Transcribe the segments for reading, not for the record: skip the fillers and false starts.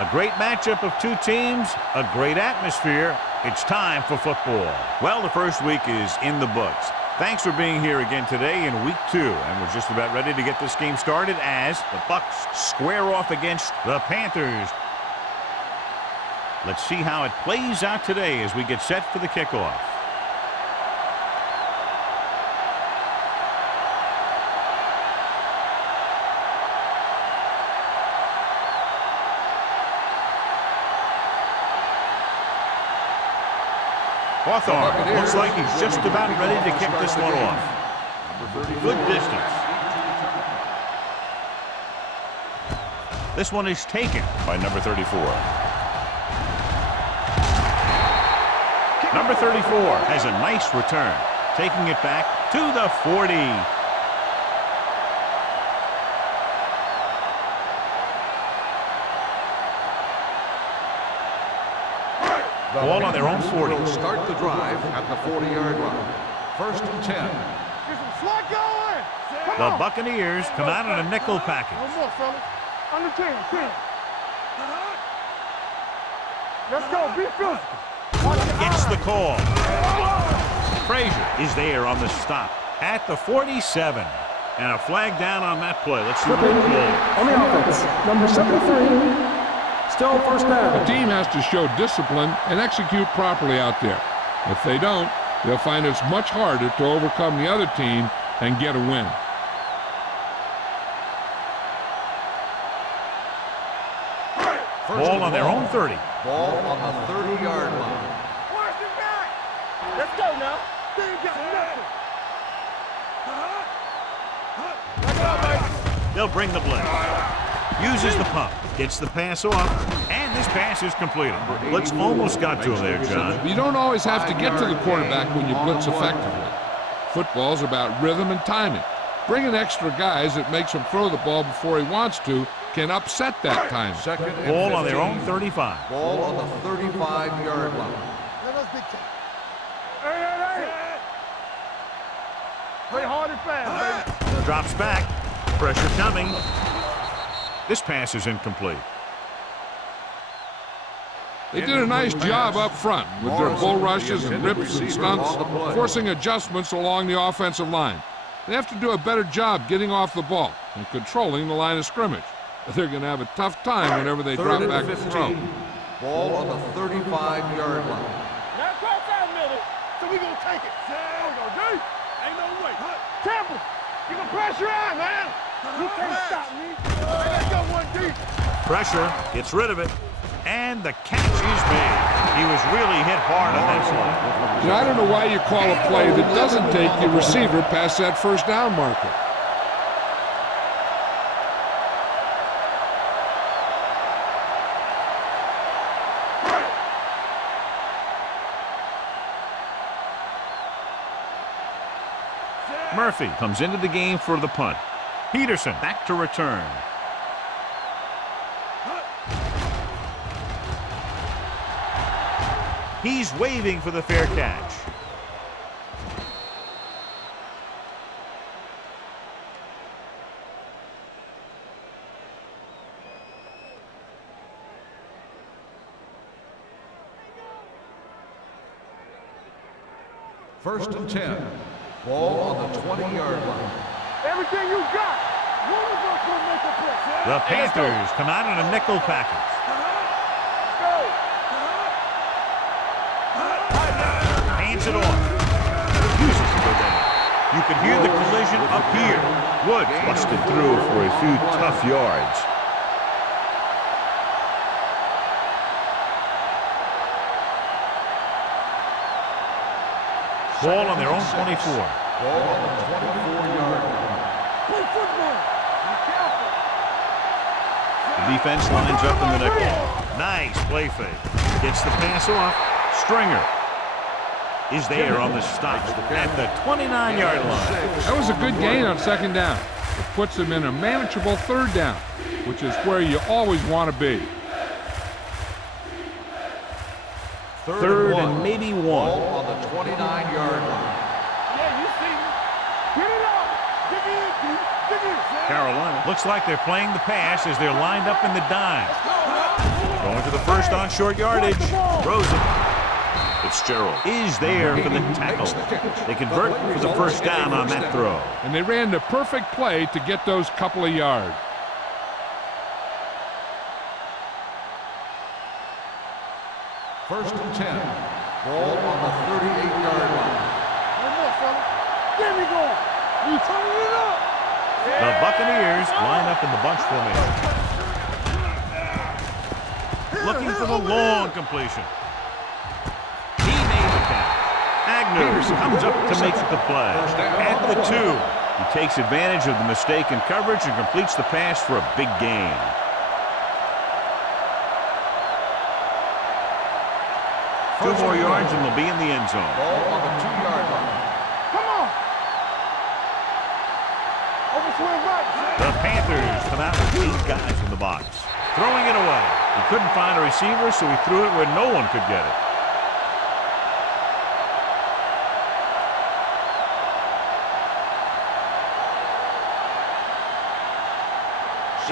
A great matchup of two teams, a great atmosphere. It's time for football. Well, the first week is in the books. Thanks for being here again today in week 2. And we're just about ready to get this game started as the Bucks square off against the Panthers. Let's see how it plays out today as we get set for the kickoff. Hawthorne looks like he's just about ready to kick this one off. Good distance. This one is taken by number 34. Number 34 has a nice return, taking it back to the 40. Ball on their own 40. Start the drive at the 40-yard line. First and 10. The Buccaneers come out in a nickel package. One more, fellas. Under 10. Let's go. Be physical. Gets the call. Frazier is there on the stop at the 47. And a flag down on that play. Let's see what it is. On the offense, number 73. Still first down. The team has to show discipline and execute properly out there. If they don't, they'll find it's much harder to overcome the other team and get a win. Ball on their own 30. Ball on the 30-yard line. Let's go now. They'll bring the blitz. Uses the pump. Gets the pass off. And this pass is completed. Blitz almost got to him there, John. You don't always have to get to the quarterback when you blitz effectively. Football's about rhythm and timing. Bringing extra guys that makes him throw the ball before he wants to can upset that time. Second and Ball 15. on their own 35. Ball on the 35-yard line. Let us be careful. Hey. Play hard and fast, baby. Drops back. Pressure coming. This pass is incomplete. They did a nice job up front with their bull rushes and rips and stunts, forcing adjustments along the offensive line. They have to do a better job getting off the ball and controlling the line of scrimmage. They're going to have a tough time whenever they drop back to throw. Ball on the 35-yard line. Now cross out middle, so we gonna take it. There we go, D. Ain't no way. Temple, you can pressure out, man. You can't stop me. Let's go one deep. Pressure. Gets rid of it. And the catch is made. He was really hit hard on that play. You know, I don't know why you call a play that doesn't take your receiver past that first down marker. Murphy comes into the game for the punt. Peterson back to return. He's waving for the fair catch. First and 10. Ball on the 20-yard line. Everything you got. One of us will make a play. The Panthers come out in a nickel package. Hands it off. Uses it with it. You can hear the collision up here. Wood busted through for a few tough yards. Ball on their own 24. Ball on the 24-yard line. Play football. Be careful. The defense lines up in the nickel. Nice play fake. Gets the pass off. Stringer is there on the stop at the 29-yard line. That was a good gain on second down. It puts them in a manageable third down, which is where you always want to be. Third and maybe one. Ball on the 29-yard line. Yeah, you see me. Get it up. Dig in, dig in. Carolina looks like they're playing the pass as they're lined up in the dime. Going to the first on short yardage. Throws it. Fitzgerald is there for the tackle. They convert for the first down on that throw. And they ran the perfect play to get those couple of yards. First and 10. Ball on the 38-yard line. One more, fella. There we go. You turning it up. The Buccaneers line up in the bunch formation. Looking for the long completion. He made the catch. Agnew comes up to make the play. At the 2. He takes advantage of the mistake in coverage and completes the pass for a big gain. Two more yards and they'll be in the end zone. Ball on the 2-yard line. Come on. Overswing right. The Panthers come out with 8 guys in the box. Throwing it away. He couldn't find a receiver, so he threw it where no one could get it.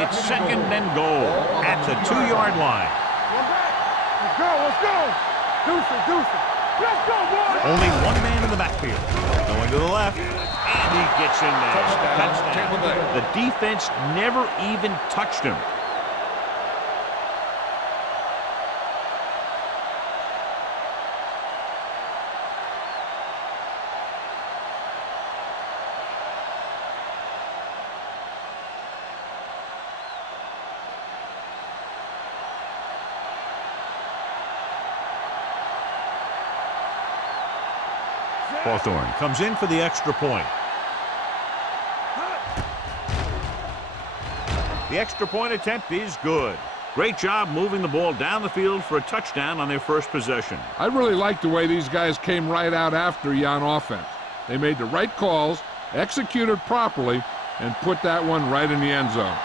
It's second and goal at the 2-yard line. Let's go. Let's go. Deuce it. Let's go, boys. Only one man in the backfield. Going to the left, and he gets in there. Touchdown. The defense never even touched him. Hawthorne comes in for the extra point. The extra point attempt is good. Great job moving the ball down the field for a touchdown on their first possession. I really like the way these guys came right out after you on offense. They made the right calls, executed properly, and put that one right in the end zone.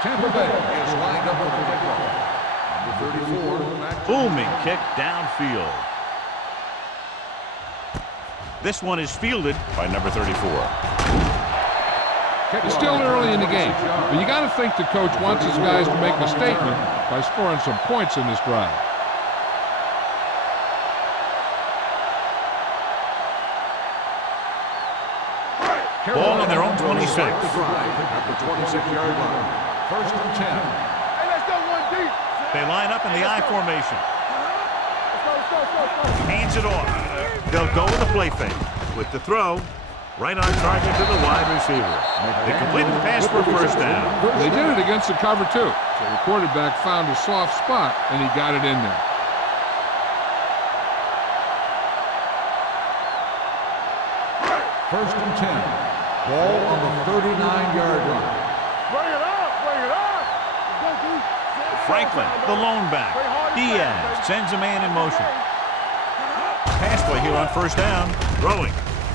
Tampa Bay is lined up for the kickoff. Number 34. Booming kick downfield. This one is fielded by number 34. It's still early in the game, but you got to think the coach wants his guys to make a statement by scoring some points in this drive. Ball on their own 26. At the 26-yard line. First and 10. Hey, let's go one deep. They line up in the I formation. Let's go. Hands it off. They'll go with the play fake. With the throw, right on target to the wide receiver. They completed the pass for a first down. They did it against the cover, too. So the quarterback found a soft spot, and he got it in there. First and 10. Ball on the 39-yard line. Bring it up. Let's go, dude. Franklin, the lone back. Diaz sends a man in motion. Pass play here on first down. Throwing.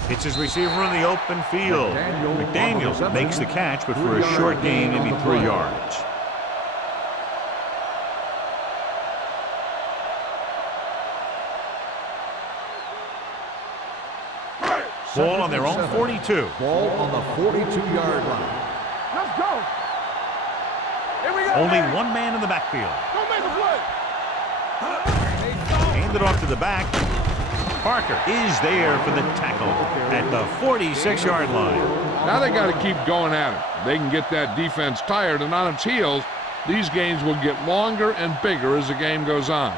It's his receiver in the open field. McDaniel makes the catch, but for a short gain, maybe 3 yards. Ball on their own 42. Ball on the 42-yard line. Let's go. Here we go. Only man. one man in the backfield. Don't make a play. Hand it off to the back. Parker is there for the tackle at the 46-yard line. Now they got to keep going at it. They can get that defense tired and on its heels. These games will get longer and bigger as the game goes on.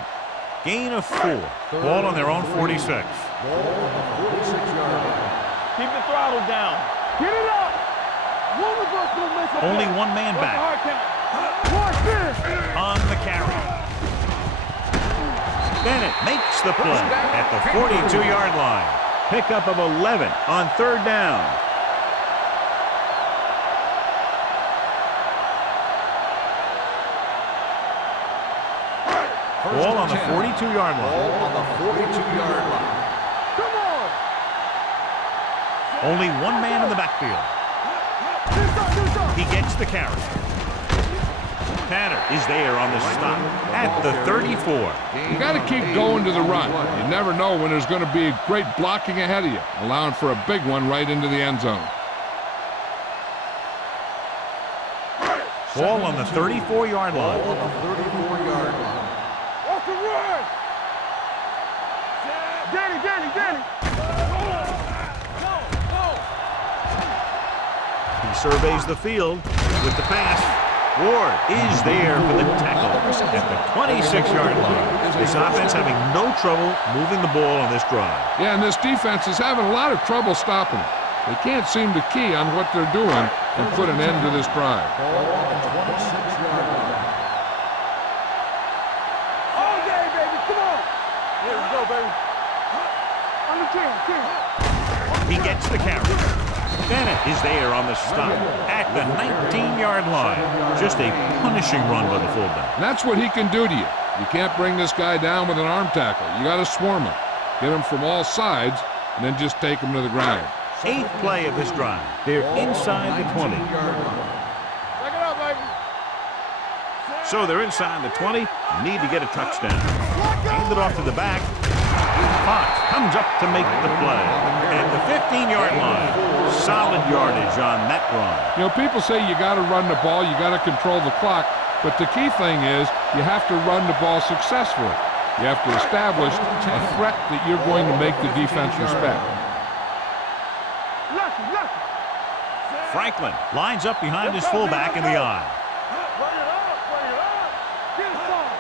Gain of 4. Ball on their own 46. Ball on the 46-yard line. Keep the throttle down. Get it up. One of us will make a play. Only one man What's the back. hard count? Watch this. On the carry. Bennett makes the play at the 42-yard line. Pickup of 11 on third down. Ball on the 42-yard line. Ball on the 42-yard line. Come on. Only one man in the backfield. He gets the carry. Tanner is there on the stop at the 34. You got to keep going to the run. You never know when there's going to be great blocking ahead of you, allowing for a big one right into the end zone. Ball on the 34-yard line. Ball on the 34-yard line. Off the run! Danny! He surveys the field with the pass. Ward is there for the tackle at the 26-yard line. This offense having no trouble moving the ball on this drive. Yeah, and this defense is having a lot of trouble stopping it. They can't seem to key on what they're doing and put an end to this drive. Ball on the 26-yard line. All day, baby, come on! Here we go, baby. On the 10. He gets the carry. Bennett is there on the stop at the 19-yard line. Just a punishing run by the fullback. And that's what he can do to you. You can't bring this guy down with an arm tackle. You got to swarm him. Get him from all sides, and then just take him to the ground. 8th play of this drive. They're inside the 20. Back it up, baby. So they're inside the 20. Need to get a touchdown. Hand it off to the back. Fox comes up to make the play. At the 15-yard line. Solid yardage on that run. You know, people say you got to run the ball, you got to control the clock, but the key thing is you have to run the ball successfully. You have to establish a threat that you're going to make the defense respect. Franklin lines up behind his fullback in the eye. Bring it up. Get it started.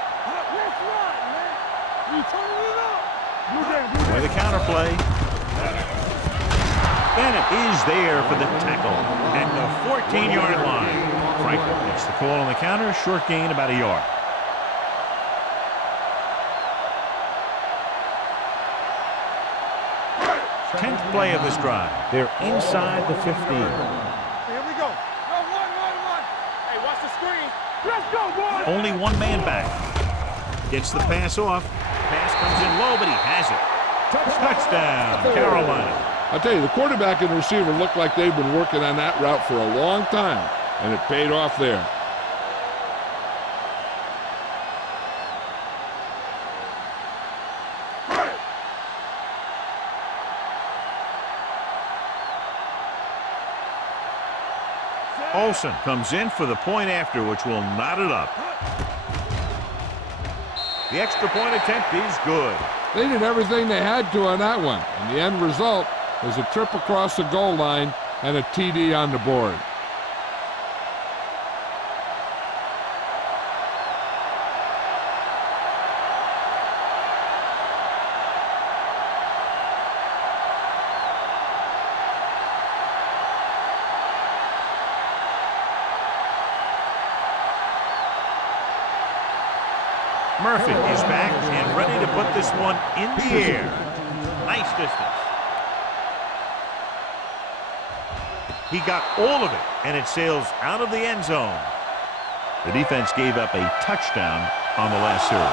Let's run, man. You turn it up. With a counter play. Bennett is there for the tackle at the 14-yard line. Franklin gets the call on the counter. Short gain, about a yard. Tenth play of this drive. They're inside the 15. Here we go. No, run. Hey, watch the screen. Let's go, boys. Only one man back. Gets the pass off. Pass comes in low, but he has it. Touchdown, Carolina. I'll tell you, the quarterback and the receiver look like they've been working on that route for a long time, and it paid off there. Olsen comes in for the point after, which will knot it up. The extra point attempt is good. They did everything they had to on that one, and the end result was a trip across the goal line and a TD on the board. Murphy is back and ready to put this one in the air. Nice distance. He got all of it, and it sails out of the end zone. The defense gave up a touchdown on the last series.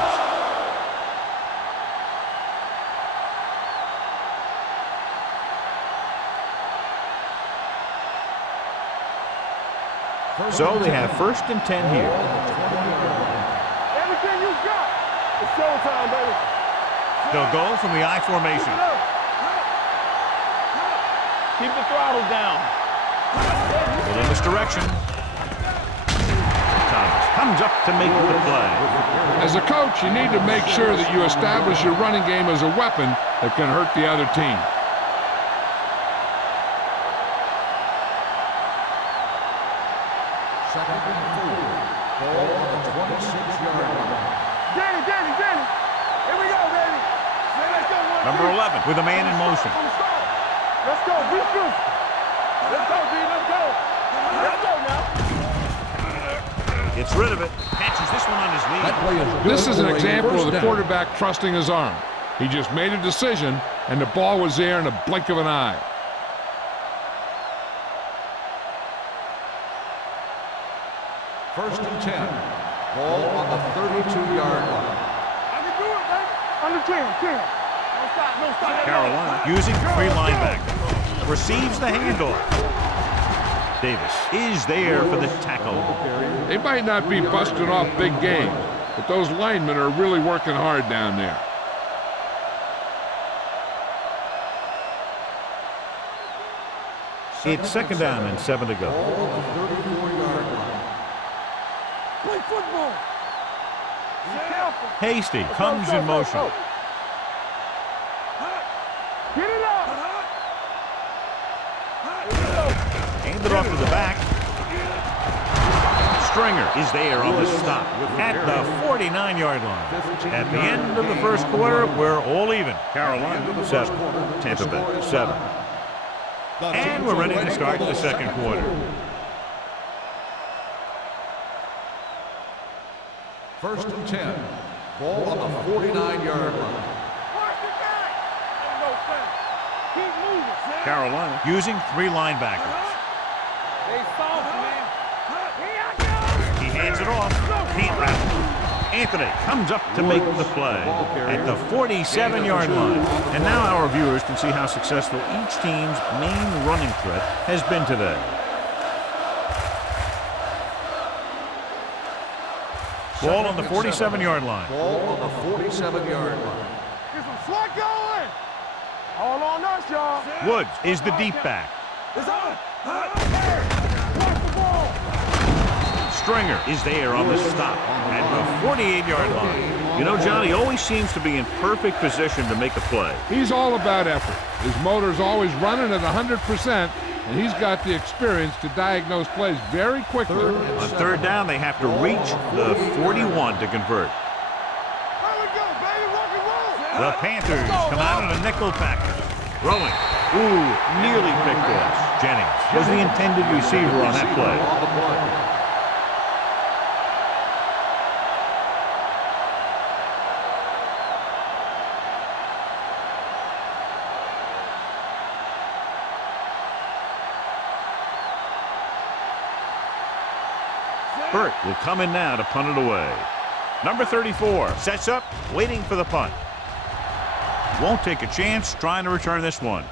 So they have 1st and 10 here. Everything you got. It's showtime, baby. They'll go from the I formation. Keep the throttle down. In this direction. Thomas comes up to make the play. As a coach, you need to make sure that you establish your running game as a weapon that can hurt the other team. Second and 4. Ball on the 26-yard line. Danny. Here we go, baby. Let's go, Number 11 with a man in motion. Let's go. Let's go, D. Let's go. Let's go now. Gets rid of it. Catches this one on his knee. That play is good. This is an for a example of first the down. quarterback trusting his arm. He just made a decision, and the ball was there in a blink of an eye. First and 10. Ball on the 32-yard line. I can do it, baby. On the 10. No stop. Carolina using 3 linebackers. Receives the handoff. Davis is there for the tackle. They might not be busting off big games, but those linemen are really working hard down there. It's second down and 7 to go. Ball on the 34-yard line. Play football. Be careful. Hasty comes in motion. Get it up. Handed off to the back. Stringer is there on the stop at the 49-yard line. At the end of the first quarter, we're all even. Carolina 7, Tampa Bay 7. And we're ready to start the second quarter. First and 10. Ball on the 49-yard line. Keep moving, Sam. Carolina using 3 linebackers. They soft, man. Here I go. He hands it off. Can't wrap it. Anthony comes up to make the play at the 47-yard line. And now our viewers can see how successful each team's main running threat has been today. Ball on the 47-yard line. Ball on the 47-yard line. Get some slot going. All on us, y'all. Woods is the deep back. It's on. Watch the ball. Stringer is there on the stop at the 48-yard line. You know, John, he always seems to be in perfect position to make a play. He's all about effort. His motor's always running at 100%, and he's got the experience to diagnose plays very quickly. On third down, they have to reach the 41 to convert. Here we go, baby. Rock and roll. The Panthers come out in a nickel package. Throwing. Ooh, nearly picked off. Jennings was the intended receiver on that play. On the play. Burt will come in now to punt it away. Number 34 sets up, waiting for the punt. Won't take a chance trying to return this one.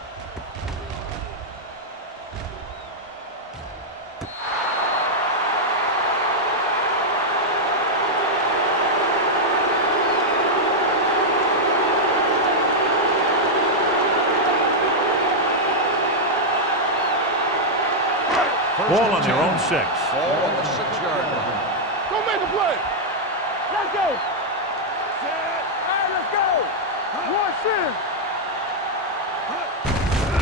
Ball on their own 6. Ball on the 6-yard line. Go make a play. Let's go. Set. All right, let's go. One sin.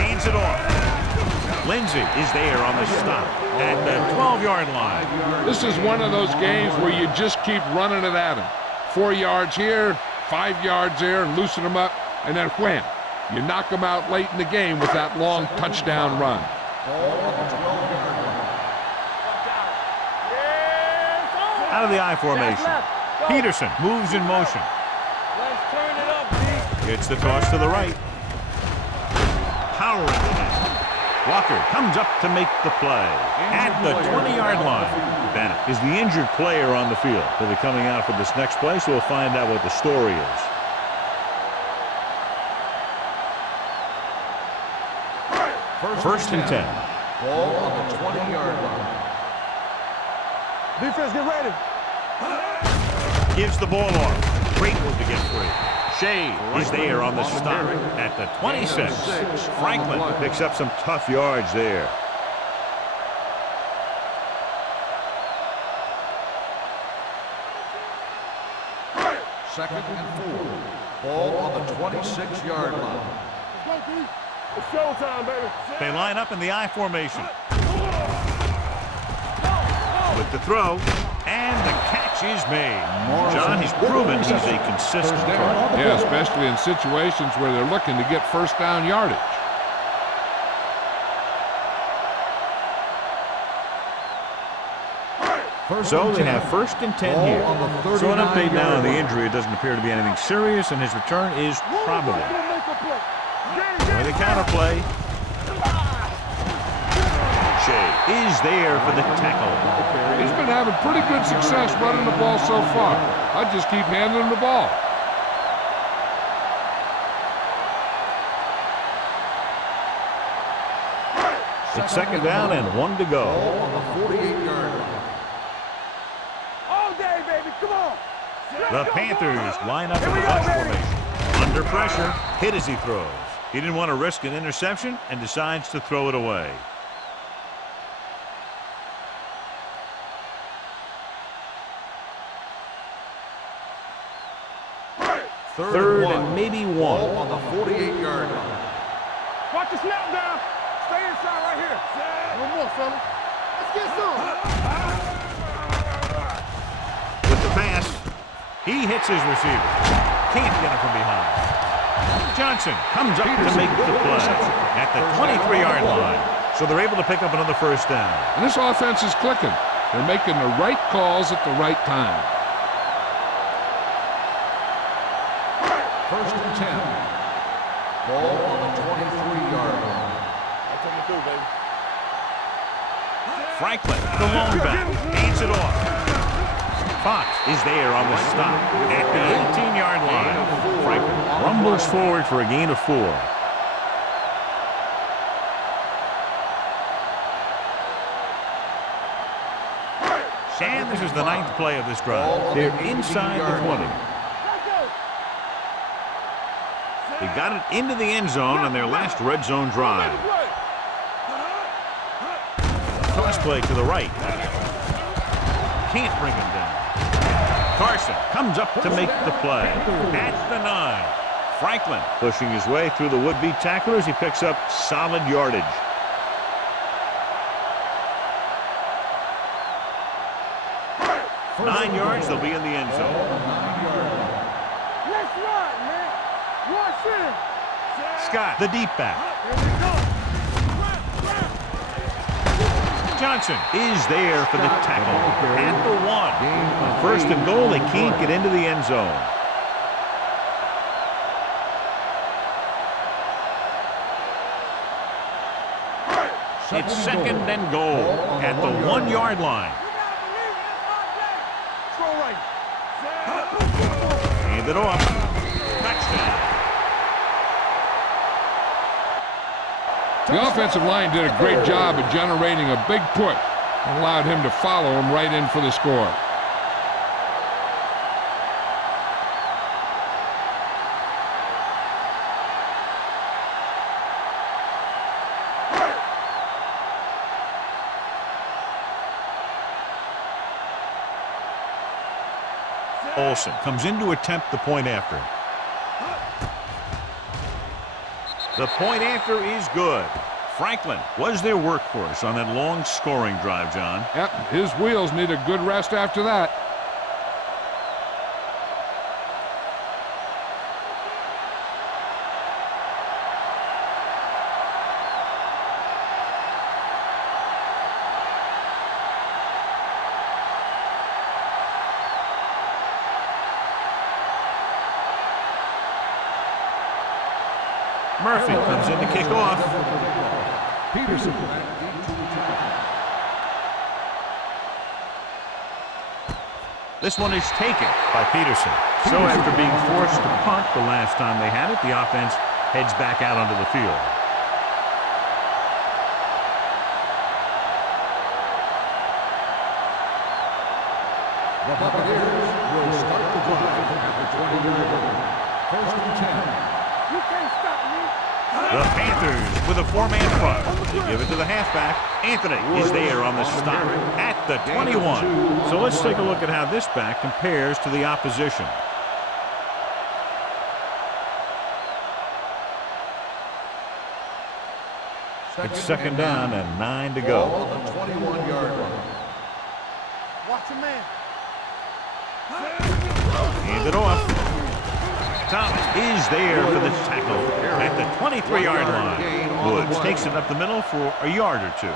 Hands it off. Lindsey is there on the stop at the 12-yard line. This is one of those games where you just keep running it at him. 4 yards here, 5 yards there, and loosen them up, and then wham. You knock them out late in the game with that long touchdown run. Ball on the 12-yard line. Out of the I formation. Peterson moves in motion. Let's turn it up, B. Gets the toss to the right. Powering it in. Walker comes up to make the play at the 20-yard line. Bennett is the injured player on the field. He'll be coming out for this next play, so we'll find out what the story is. First and 10. Ball on the 20-yard line. Defense, get ready. Gives the ball off. Great move to get free. Shea is there on the stop at the 26. Franklin picks up some tough yards there. Second and 4. Ball on the 26-yard line. Let's go, B. It's showtime, baby. They line up in the I formation. With the throw, and the catch is made. John, he's proven he's a consistent thrower. Yeah, especially in situations where they're looking to get first down yardage. So they have first and 10 here. So an update now on the injury. It doesn't appear to be anything serious, and his return is probable. For the counterplay, Shea is there for the tackle. He's been having pretty good success running the ball so far. I just keep handing him the ball. It's second down and 1 to go. Ball on the 48-yard line. All day, baby. Come on. The Panthers line up in the bunch formation. Under pressure, hit as he throws. He didn't want to risk an interception and decides to throw it away. Third and maybe 1. Ball on the 48-yard line. Watch the snap down. Stay inside right here. One more, fella. Let's get some. With the pass, he hits his receiver. Can't get him from behind. Johnson comes up to make the play at the 23-yard line. So they're able to pick up another first down. And this offense is clicking. They're making the right calls at the right time. First and 10. Ball on the 23-yard line. That's coming through, baby. Franklin, the lone back, hands it off. Fox is there on the stop at the 18-yard line. Franklin rumbles forward for a gain of 4. And this is the 9th play of this drive. They're inside the 20. They got it into the end zone on their last red zone drive. Toss play to the right. Can't bring him down. Carson comes up to make the play at the 9. Franklin pushing his way through the would-be tacklers. He picks up solid yardage. Nine yards, they'll be in the end zone. Let's run, man. Watch him. Scott, the deep back. Here we go. Johnson is there for the tackle at the 1. On first and goal, they can't get into the end zone. It's second and goal at the 1-yard line. Throw right. Hand it off. Touchdown. The offensive line did a great job of generating a big push and allowed him to follow him right in for the score. Olsen comes in to attempt the point after. The point after is good. Franklin was their workhorse on that long scoring drive, John. Yep, his wheels need a good rest after that. Murphy comes in to kick off. Peterson. This one is taken by Peterson. So after being forced to punt the last time they had it, the offense heads back out onto the field. The Buccaneers will start the drive at the 20-yard line. First and 10. You can't stop me. The Panthers with a 4-man front. They give it to the halfback. Anthony is there on the stop at the 21. So let's take a look at how this back compares to the opposition. It's second down and 9 to go. Ball on the 21-yard line. Watch a man. Hand it off. Thomas is there for the tackle at the 23-yard line. Woods takes it up the middle for a yard or 2.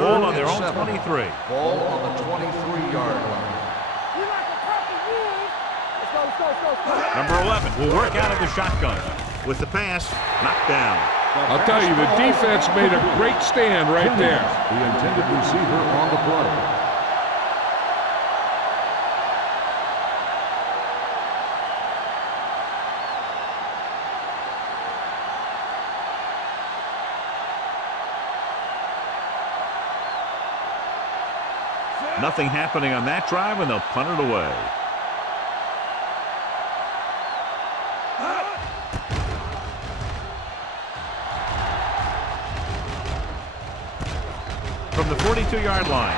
Ball on their own 23. Ball on the 23-yard line. You like a couple rules. Let's go. Number 11 will work out of the shotgun. With the pass, knocked down. I'll tell you, the defense made a great stand right there. The intended receiver on the play. Nothing happening on that drive, and they'll punt it away. From the 42-yard line.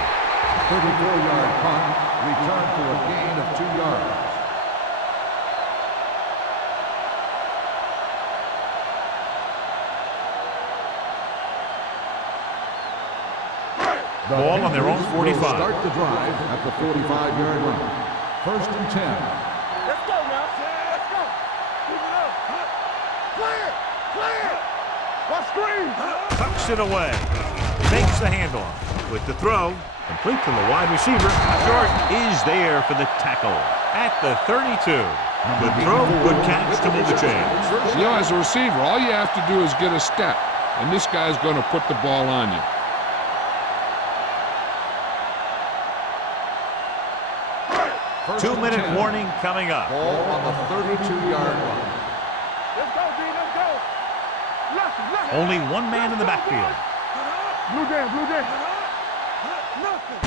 34-yard punt, return for a gain of 2 yards. Ball on their own 45. Start the drive at the 45-yard line. 1st and 10. Let's go now. Let's go. Keep it up. Clear. Clear. What screen? Tucks it away. Makes the handoff. With the throw, complete to the wide receiver. Jordan is there for the tackle at the 32. Good throw, good catch to move the chains. You know, as a receiver, all you have to do is get a step, and this guy's going to put the ball on you. Two-minute warning coming up. Ball on the 32-yard line. Let's go, D. Let's go. Left. Only one man in the backfield. Blue jam. Nothing.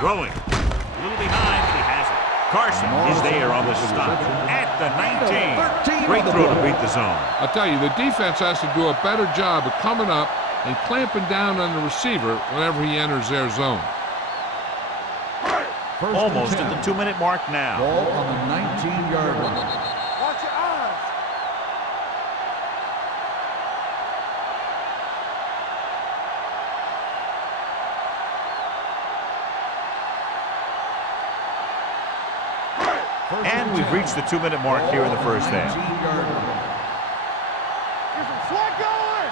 Throwing. A little behind, but he has it. Carson is there on the stop at the 19. Great throw to beat the zone. I'll tell you, the defense has to do a better job of coming up and clamping down on the receiver whenever he enters their zone. Almost at the 2-minute mark now. Ball on the 19-yard line. Watch your eyes. And we've reached the 2-minute mark here in the first half. Get some sweat going.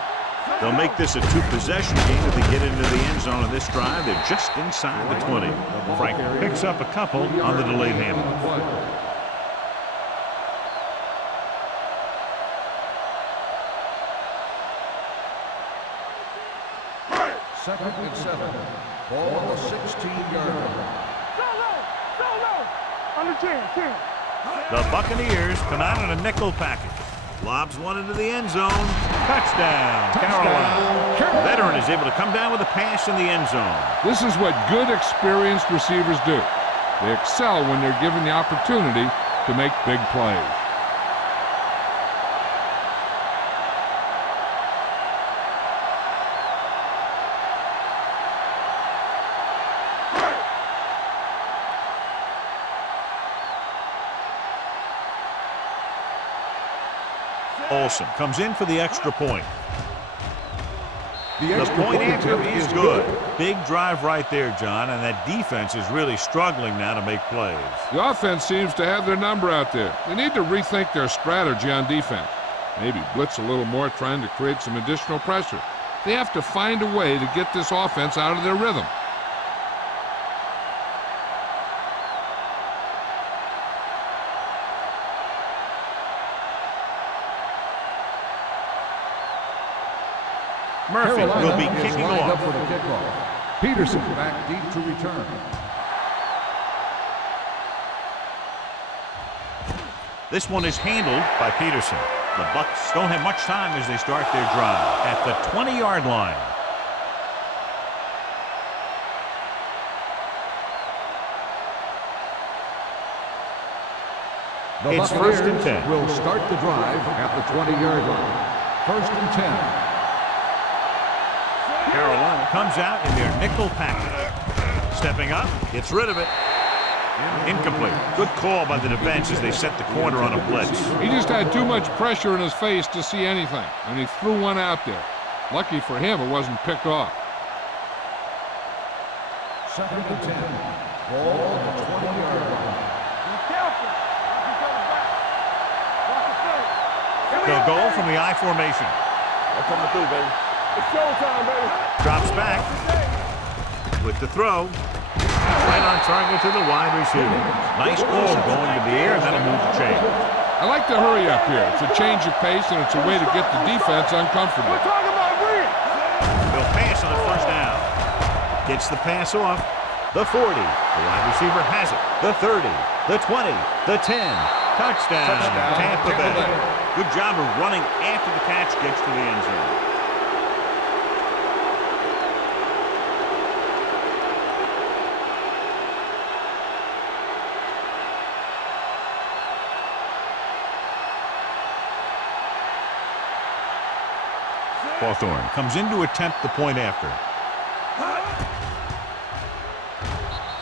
They'll make this a 2-possession game if they get into the end zone on this drive. They're just inside the 20. Frank picks up a couple on the delayed handoff. Second and 7. Ball on the 16-yard line. Go low. Under 10. The Buccaneers come out in a nickel package. Lobs one into the end zone. Touchdown, Carolina. Veteran is able to come down with a pass in the end zone. This is what good, experienced receivers do. They excel when they're given the opportunity to make big plays. Olsen comes in for the extra point. The point after is good. Big drive right there, John, and that defense is really struggling now to make plays. The offense seems to have their number out there. They need to rethink their strategy on defense. Maybe blitz a little more, trying to create some additional pressure. They have to find a way to get this offense out of their rhythm. Murphy will be kicking off. For the kickoff. Peterson back deep to return. This one is handled by Peterson. The Bucs don't have much time as they start their drive at the 20-yard line. It's 1st and 10. Will start the drive at the 20-yard line. 1st and 10. Carolina comes out in their nickel package. Stepping up, gets rid of it. Incomplete. Good call by the defense as they set the corner on a blitz. He just had too much pressure in his face to see anything, and he threw one out there. Lucky for him, it wasn't picked off. 2nd and 10. Ball on the 20-yard line. Be careful. They'll go from the I formation. They're coming through, baby. It's showtime, baby. Drops back with the throw. Right on target to the wide receiver. Nice ball going to the air, and that'll move the chain. I like the hurry up here. It's a change of pace, and it's a way to get the defense uncomfortable. We're talking about real. They'll pass on the 1st down. Gets the pass off. The 40. The wide receiver has it. The 30. The 20. The 10. Touchdown, Tampa Bay. Good job of running after the catch gets to the end zone. Hawthorne comes in to attempt the point after.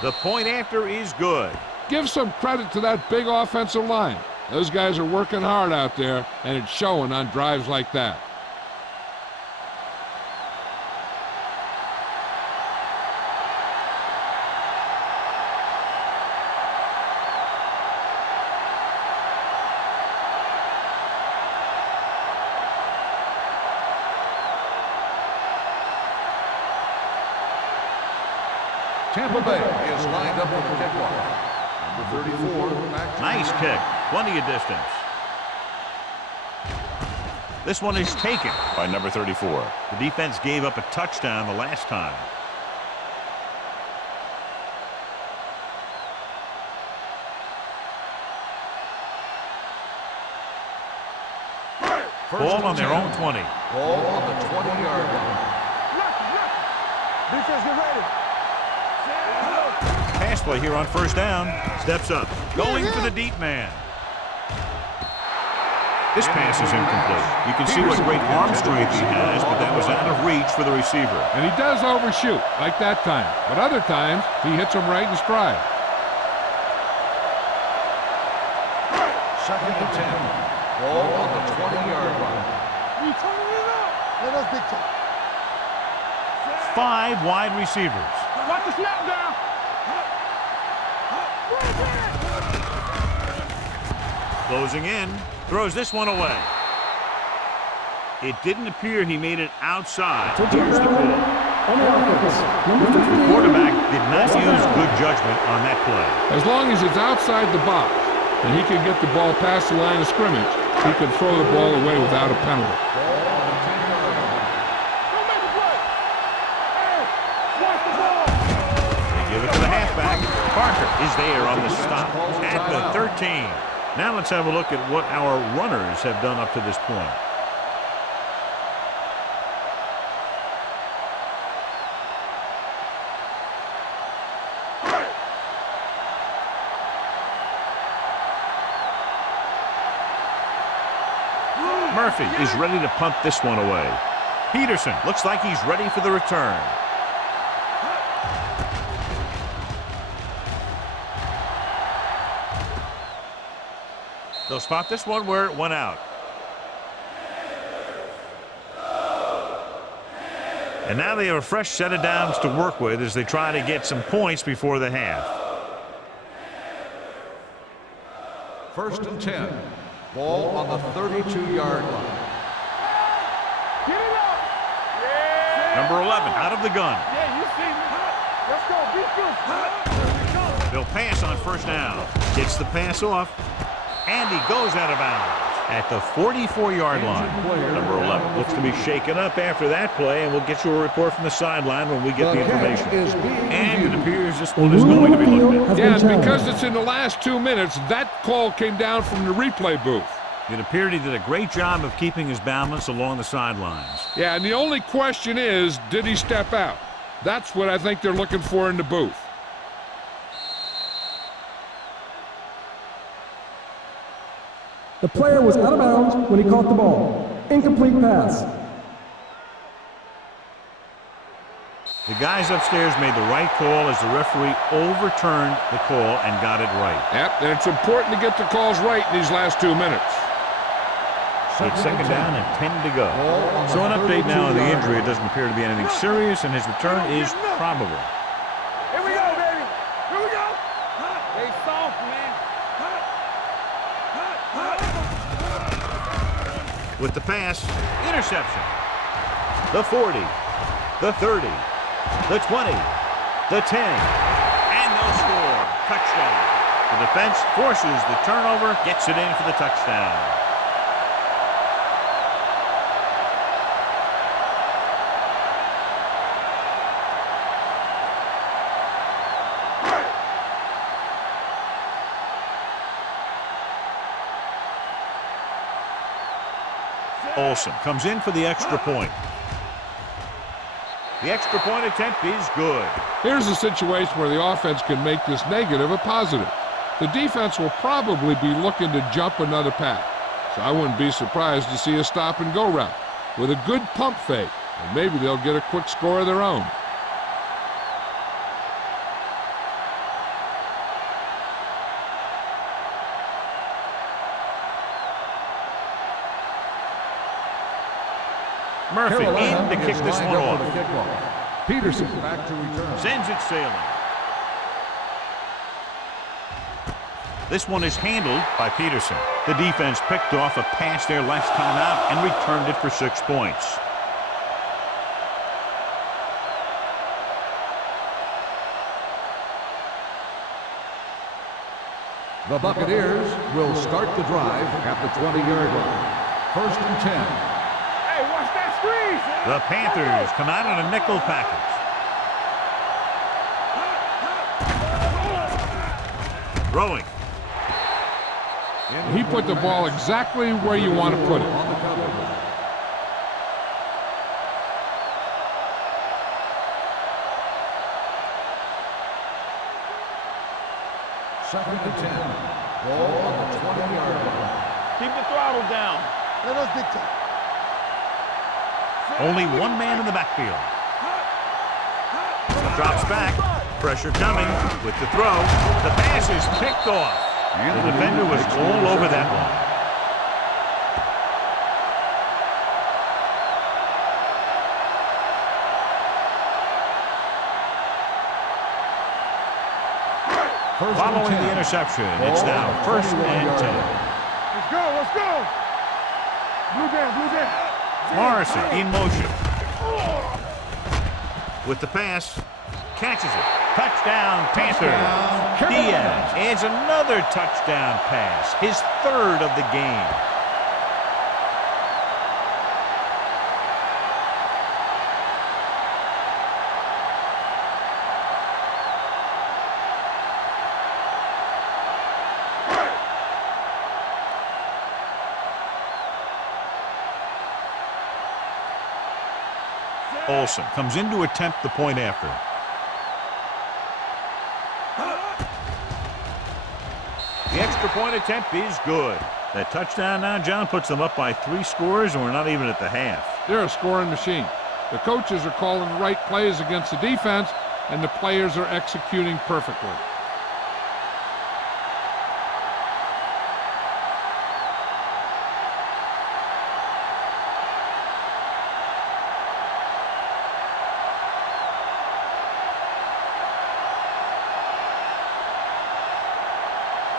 The point after is good. Give some credit to that big offensive line. Those guys are working hard out there, and it's showing on drives like that. Tampa Bay is lined up for the kickoff. Number 34. Nice kick. Plenty of distance. This one is taken by number 34. The defense gave up a touchdown the last time. Ball on their own 20. Ball on the 20-yard line. Defense, get ready. Pass play here on first down. Steps up. Going for the deep man. This pass is incomplete. You can see what great arm strength he has, but that was out of reach for the receiver. And he does overshoot, like that time. But other times, he hits him right in stride. Second and 10. Ball on the 20-yard line. You turning it up. Let us dictate. 5 wide receivers. Watch the snap down. Closing in. Throws this one away. It didn't appear he made it outside. Here's the call. The quarterback did not use good judgment on that play. As long as it's outside the box and he can get the ball past the line of scrimmage, he can throw the ball away without a penalty. Don't make a play. Hey, watch the ball. They give it to the halfback. Parker is there on the stop at the 13. Now let's have a look at what our runners have done up to this point. Murphy is ready to punt this one away. Peterson looks like he's ready for the return. They'll spot this one where it went out. And now they have a fresh set of downs to work with as they try to get some points before the half. First and 10. Ball on the 32-yard line. Get it up. Yeah. Number 11 out of the gun. Yeah, you see me. Let's go. Beat you. They'll pass on first down. Gets the pass off. And he goes out of bounds at the 44-yard line. Number 11 looks to be shaken up after that play, and we'll get you a report from the sideline when we get the information. And it appears this one is going to be looked at. Yeah, and because it's in the last 2 minutes, that call came down from the replay booth. It appeared he did a great job of keeping his balance along the sidelines. Yeah, and the only question is, did he step out? That's what I think they're looking for in the booth. The player was out of bounds when he caught the ball. Incomplete pass. The guys upstairs made the right call as the referee overturned the call and got it right. Yep, and it's important to get the calls right in these last 2 minutes. It's second down and 10 to go. So an update now on the injury. It doesn't appear to be anything serious, and his return is probable. Here we go, baby. Here we go. They soft, man. With the pass, interception. The 40, the 30, the 20, the 10, and they'll score. Touchdown. The defense forces the turnover, gets it in for the touchdown. Olsen comes in for the extra point. The extra point attempt is good. Here's a situation where the offense can make this negative a positive. The defense will probably be looking to jump another pass, so I wouldn't be surprised to see a stop-and-go route. with a good pump fake, and maybe they'll get a quick score of their own. Murphy in to kick this one off. Peterson back to return. Sends it sailing. This one is handled by Peterson. The defense picked off a pass their last time out and returned it for 6 points. The Buccaneers will start the drive at the 20-yard line. 1st and 10. Hey, watch that squeeze. The Panthers come out in a nickel package. Throwing. He put the ball exactly where you want to put it. On the cover. Second and 10. Ball on the 20-yard line. Keep the throttle down. Let us dictate. Only one man in the backfield. Drops back. Pressure coming with the throw. The pass is picked off. The defender was all over that one. Following the interception, it's now 1st and 10. Let's go, let's go. Blue down, blue down. Morrison in motion. With the pass, catches it. Touchdown, Panthers. Diaz adds another touchdown pass, his 3rd of the game. Olsen comes in to attempt the point after. The extra point attempt is good. That touchdown now, John, puts them up by 3 scores, and we're not even at the half. They're a scoring machine. The coaches are calling the right plays against the defense, and the players are executing perfectly.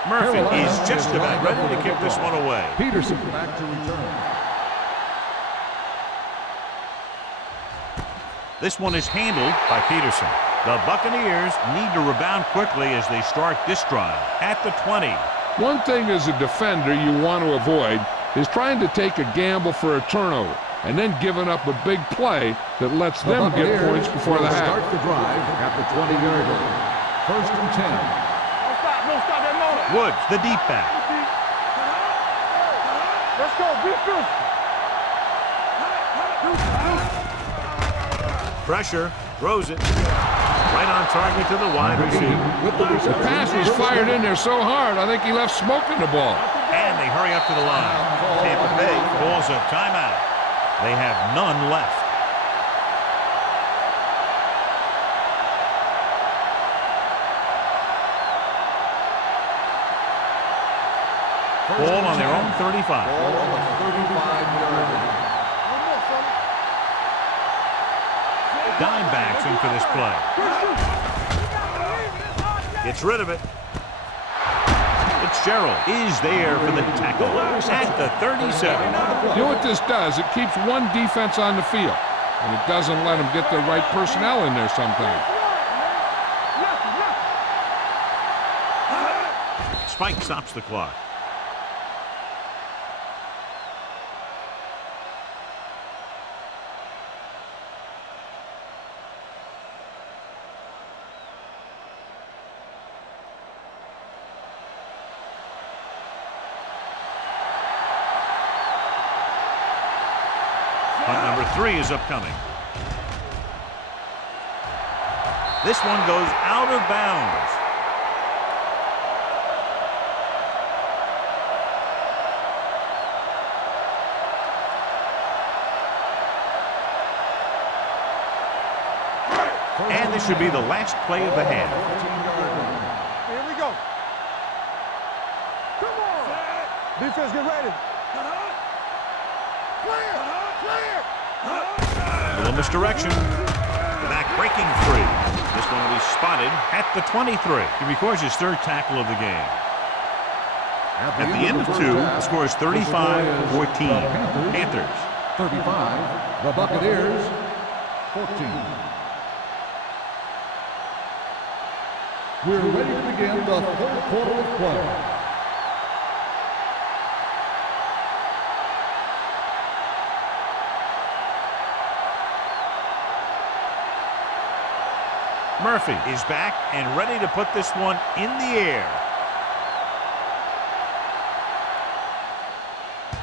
Murphy is just about ready to kick this one away. Peterson back to return. This one is handled by Peterson. The Buccaneers need to rebound quickly as they start this drive at the 20. One thing as a defender you want to avoid is trying to take a gamble for a turnover and then giving up a big play that lets them get points before the half. Start the drive at the 20-yard line. 1st and 10. Don't stop that motor. Woods, the deep back. Let's go, be physical. Pressure, throws it. Right on target to the wide receiver. The pass was fired in there so hard, I think he left smoke in the ball. And they hurry up to the line. Tampa Bay calls a timeout. They have none left. Ball on their own 35. Ball on the 35-yard line. Dimebacks in for this play. Gets rid of it. Fitzgerald is there for the tackle at the 37. You know what this does? It keeps one defense on the field, and it doesn't let them get the right personnel in there sometimes. Spike stops the clock. Punt number 3 is upcoming. This one goes out of bounds. This should be the last play of the half. Here we go. Come on. Defense, get ready. Clear. A little misdirection. The back breaking free. This one will be spotted at the 23. He records his third tackle of the game. At the end of 2, the score is 35-14. Panthers. 35. The Buccaneers, 14. We're ready to begin the third quarter of play. Murphy is back and ready to put this one in the air.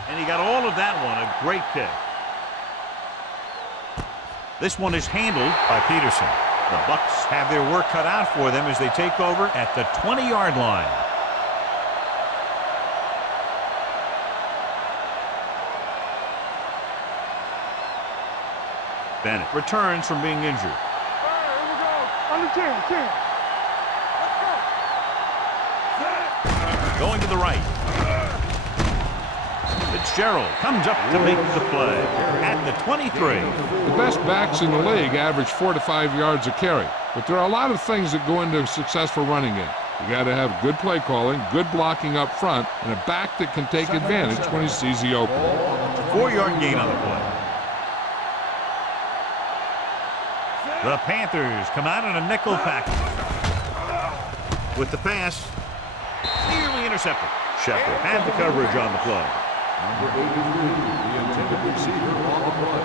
And he got all of that one, a great kick. This one is handled by Peterson. The Bucs have their work cut out for them as they take over at the 20-yard line. Bennett returns from being injured. On the 10. Going to the right. Fitzgerald comes up to make the play at the 23. The best backs in the league average 4 to 5 yards a carry, but there are a lot of things that go into a successful running game. You got to have good play calling, good blocking up front, and a back that can take advantage when he sees the opening. 4-yard gain on the play. The Panthers come out in a nickel package. With the pass, nearly intercepted. Shepard had the coverage on the play. Number 83, the intended receiver on the play.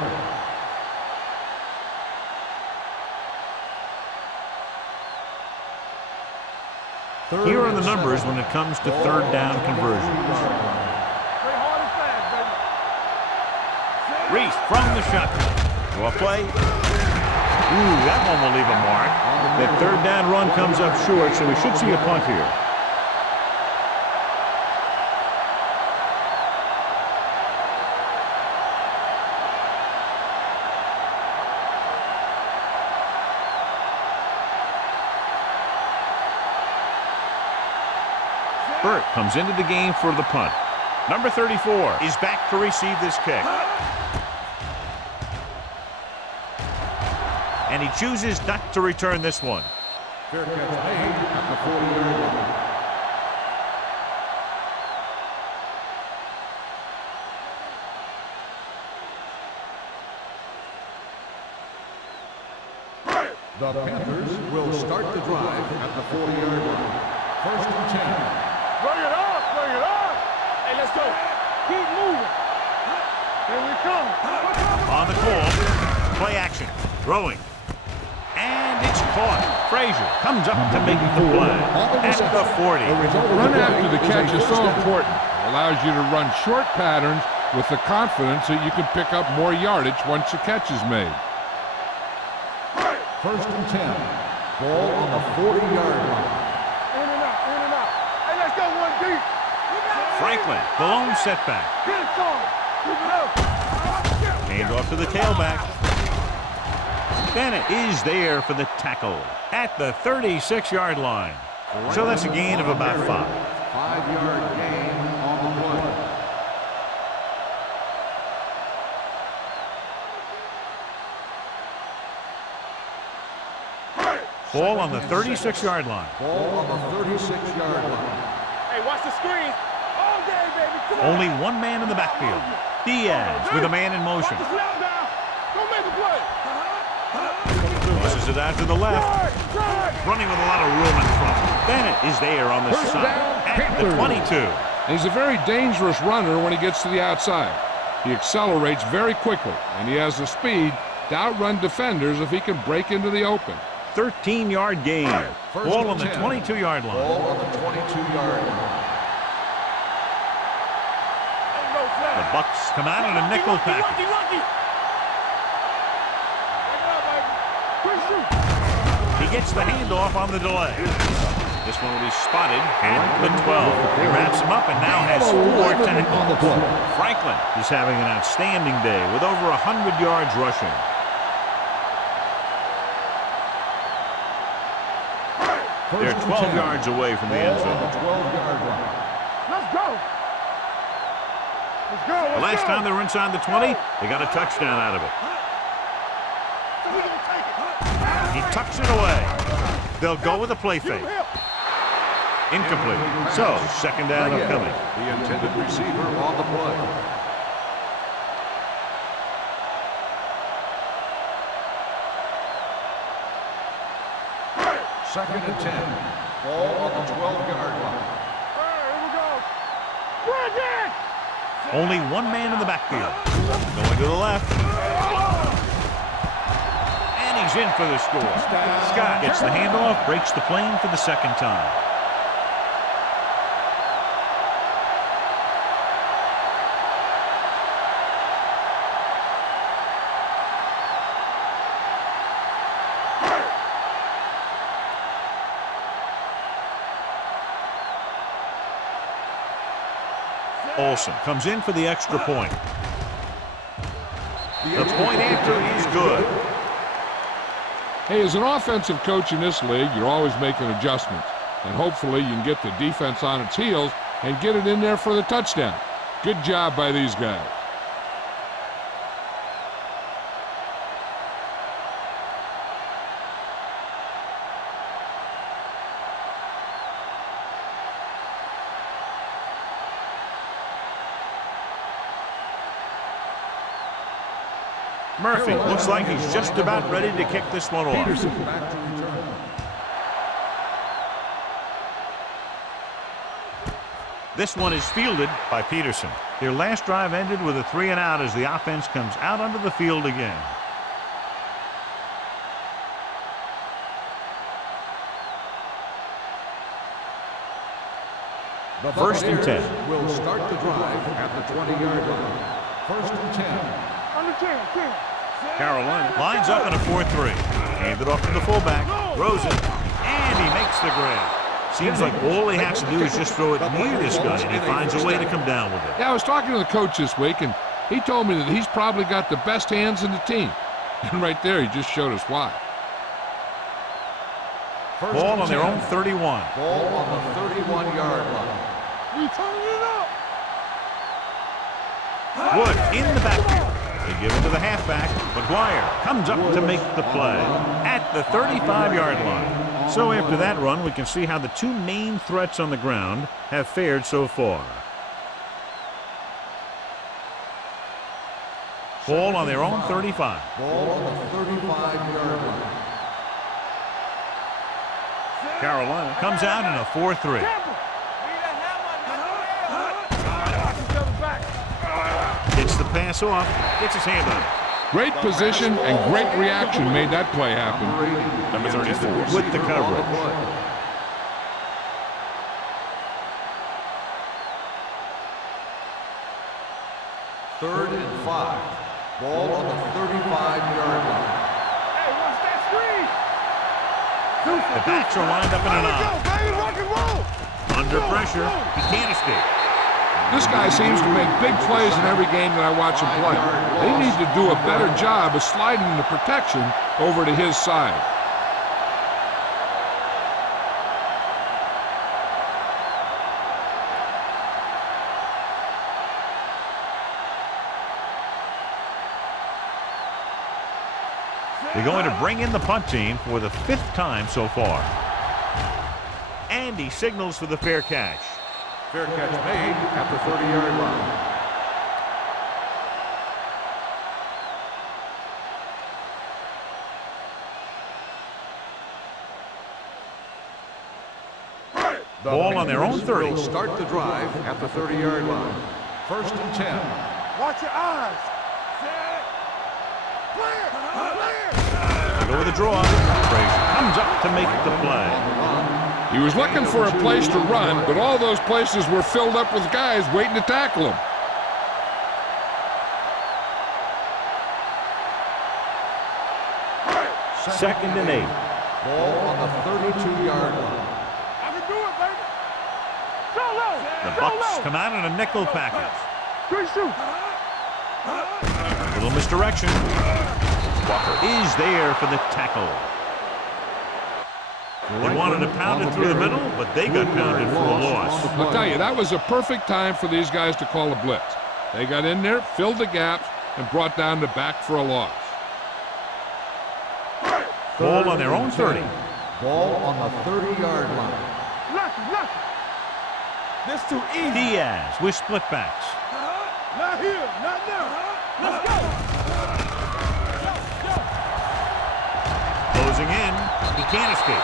Here are the numbers when it comes to third down conversions. Reese from the shotgun. Draw play. Ooh, that one will leave a mark. That third down run comes up short, so we should see a punt here. Burt comes into the game for the punt. Number 34 is back to receive this kick. And he chooses not to return this one. Fair catch made at the 40-yard line. The Panthers will start the drive at the 40-yard line. First and 10. Bring it on. Hey, let's go. Keep moving. Here we come. On the call, play action, throwing. And it's caught. Frazier comes up to make the play at the 40. Run after the catch is so important. It allows you to run short patterns with the confidence that you can pick up more yardage once the catch is made. First and 10. Ball on the 40-yard line. In and out. Hey, let's go one deep. Franklin, the lone setback. Get it started. Keep it up. Hand off to the tailback. Bennett is there for the tackle at the 36-yard line. So that's a gain of about 5. 5-yard gain on the play. Ball on the 36-yard line. Ball on the 36-yard line. Hey, watch the screen. All day, baby. Come on. Only one man in the backfield. Diaz with a man in motion. Watch the snap down. Don't make a play. Tosses it out to the left. Running with a lot of room in front. Bennett is there on the side at the 22. And he's a very dangerous runner when he gets to the outside. He accelerates very quickly, and he has the speed to outrun defenders if he can break into the open. 13-yard gain. Ball on the 22-yard line. Ball on the 22-yard line. The Bucs come out in a nickel package. He gets the handoff on the delay. This one will be spotted at the 12. He wraps him up and now has 4 tackles. Franklin is having an outstanding day with over 100 yards rushing. They're 12 yards away from the end zone. 12-yard line. Let's go. Let's go. The last time they were inside the 20, they got a touchdown out of it. So we gonna take it. He tucks it away. They'll go with a play fake. Incomplete. So, second down upcoming. The intended receiver on the play. Second and 10. Ball on the 12-yard line. Here we go. Brandon! Only one man in the backfield. Going to the left. And he's in for the score. Scott gets the handoff, breaks the plane for the second time. Olsen comes in for the extra point. The point after is good. Hey, as an offensive coach in this league, you're always making adjustments. And hopefully you can get the defense on its heels and get it in there for the touchdown. Good job by these guys. Murphy looks like he's just about ready to kick this one off. Peterson back to return. This one is fielded by Peterson. Their last drive ended with a 3-and-out as the offense comes out onto the field again. The First and 10. Will start the drive at the 20-yard line. First and 10. Under 10. Carolina lines up in a 4-3. Hand it off to the fullback. Throws it. And he makes the grab. Seems like all he has to do is just throw it near this guy, and he finds a way to come down with it. Yeah, I was talking to the coach this week, and he told me that he's probably got the best hands in the team. And right there, he just showed us why. Ball on their own 31. Ball on the 31-yard line. We turning it up. Wood in the backfield. They give it to the halfback. McGuire comes up to make the play at the 35-yard line. So after that run, we can see how the two main threats on the ground have fared so far. Ball on their own 35. Ball on the 35-yard line. Carolina comes out in a 4-3. Gets the pass off. Gets his hand on it. Great position and great reaction made that play happen. Number 34 with the coverage. Third and 5. Ball on the 35-yard line. Hey, watch that screen. The backs are lined up in an eye. Baby, rock and roll. Under pressure, he can't escape. This guy seems to make big plays in every game that I watch him play. They need to do a better job of sliding the protection over to his side. They're going to bring in the punt team for the 5th time so far. And he signals for the fair catch. Fair catch made at the 30-yard line. Ball on their own 30. Will start the drive at the 30-yard line. First and 10. Watch your eyes. Clear. They go with a draw. Frazier comes up to make the play. He was looking for a place to run, but all those places were filled up with guys waiting to tackle him. Second and 8. Ball on the 32-yard line. I can do it, baby. Go low. The Bucks come out in a nickel package. Good shoot. Little misdirection. Walker is there for the tackle. They wanted to pound it through the middle, but they got pounded for a loss. I'll tell you, that was a perfect time for these guys to call a blitz. They got in there, filled the gaps, and brought down the back for a loss. Ball on their own 30. Ball on the 30-yard line. Lucky. This too easy. Diaz with split backs. Not here, not now. Let's go. Closing in. He can't escape.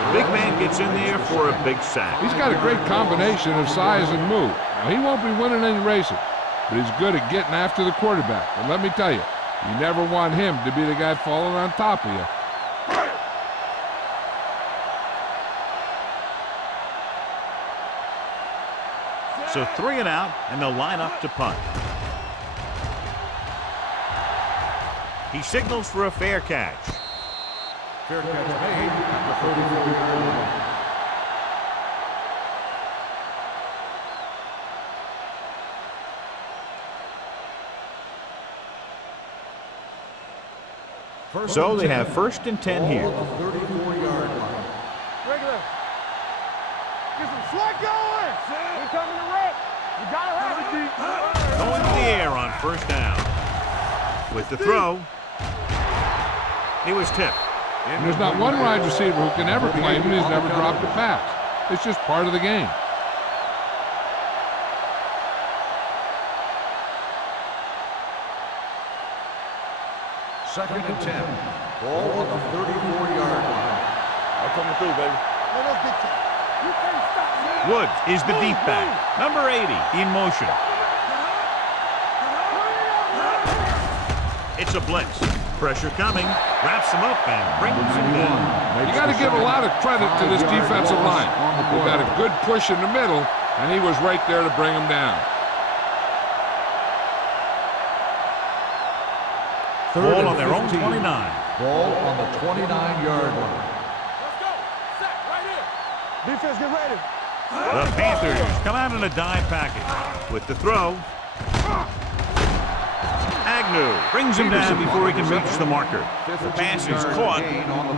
The big man gets in there for a big sack. He's got a great combination of size and move. Now, he won't be winning any races, but he's good at getting after the quarterback. And let me tell you, you never want him to be the guy falling on top of you. So 3 and out, and they'll line up to punt. He signals for a fair catch. Fair catch made at the 34-yard line. So they have 1st and 10 here. Ball on the 34-yard line. Regular. Get some slack going. We coming to wreck. You gotta have it, D. Going to the air on 1st down. With the throw, he was tipped. And there's not one wide receiver who can ever claim he's never dropped a pass. It's just part of the game. Second and 10. Ball on the 34-yard line. I'm coming through, baby. Let us get you. You can't stop me. Woods is the deep back. Number 80 in motion. It's a blitz. Pressure coming. Wraps him up and brings him down. You got to give a lot of credit to this defensive line. They got a good push in the middle, and he was right there to bring him down. Ball on their own 29. Ball on the 29-yard line. Let's go. Set right here. Defense, get ready. The Panthers come out in a dive package. With the throw, Agnew brings him down before he can reach the marker. The pass is caught,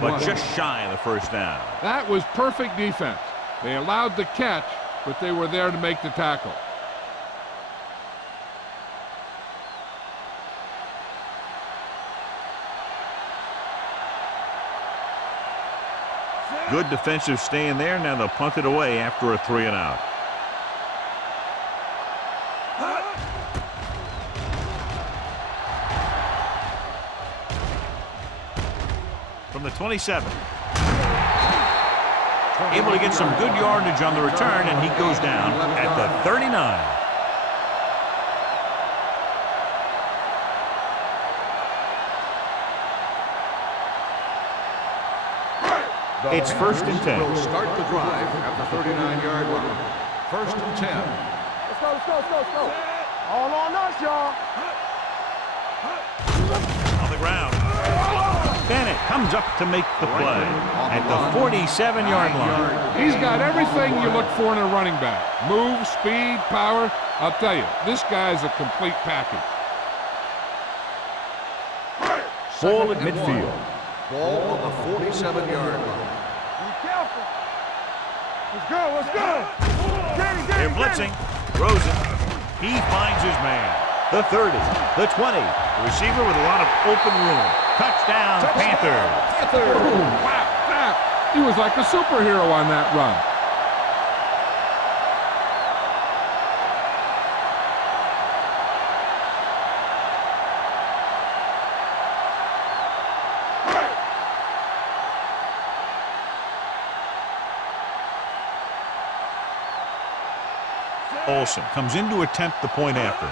but just shy of the 1st down. That was perfect defense. They allowed the catch, but they were there to make the tackle. Good defensive stand there. Now they'll punt it away after a 3 and out. From the 27. Able to get some good yardage on the return, and he goes down at the 39. It's 1st and 10. Will start the drive at the 39-yard line. 1st and 10. Let's go. All on us, y'all. On the ground. Bennett comes up to make the play at the 47-yard line. He's got everything you look for in a running back. Move, speed, power. I'll tell you, this guy's a complete package. Ball at midfield. Ball on the 47-yard line. Be careful. Let's go. They're blitzing. Rosen. He finds his man. The 30, the 20. The receiver with a lot of open room. Touchdown, Panthers. Wow, he was like a superhero on that run. Olsen comes in to attempt the point after.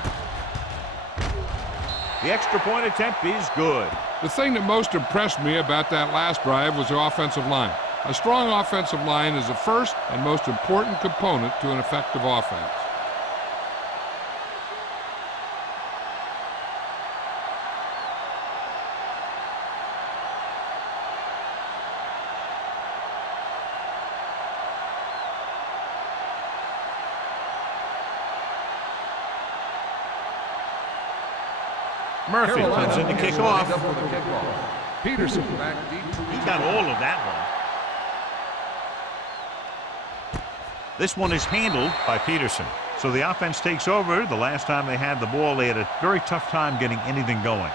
The extra point attempt is good. The thing that most impressed me about that last drive was the offensive line. A strong offensive line is the first and most important component to an effective offense. Murphy comes in to kick off. Peterson back deep. He got all of that one. This one is handled by Peterson. So the offense takes over. The last time they had the ball, they had a very tough time getting anything going.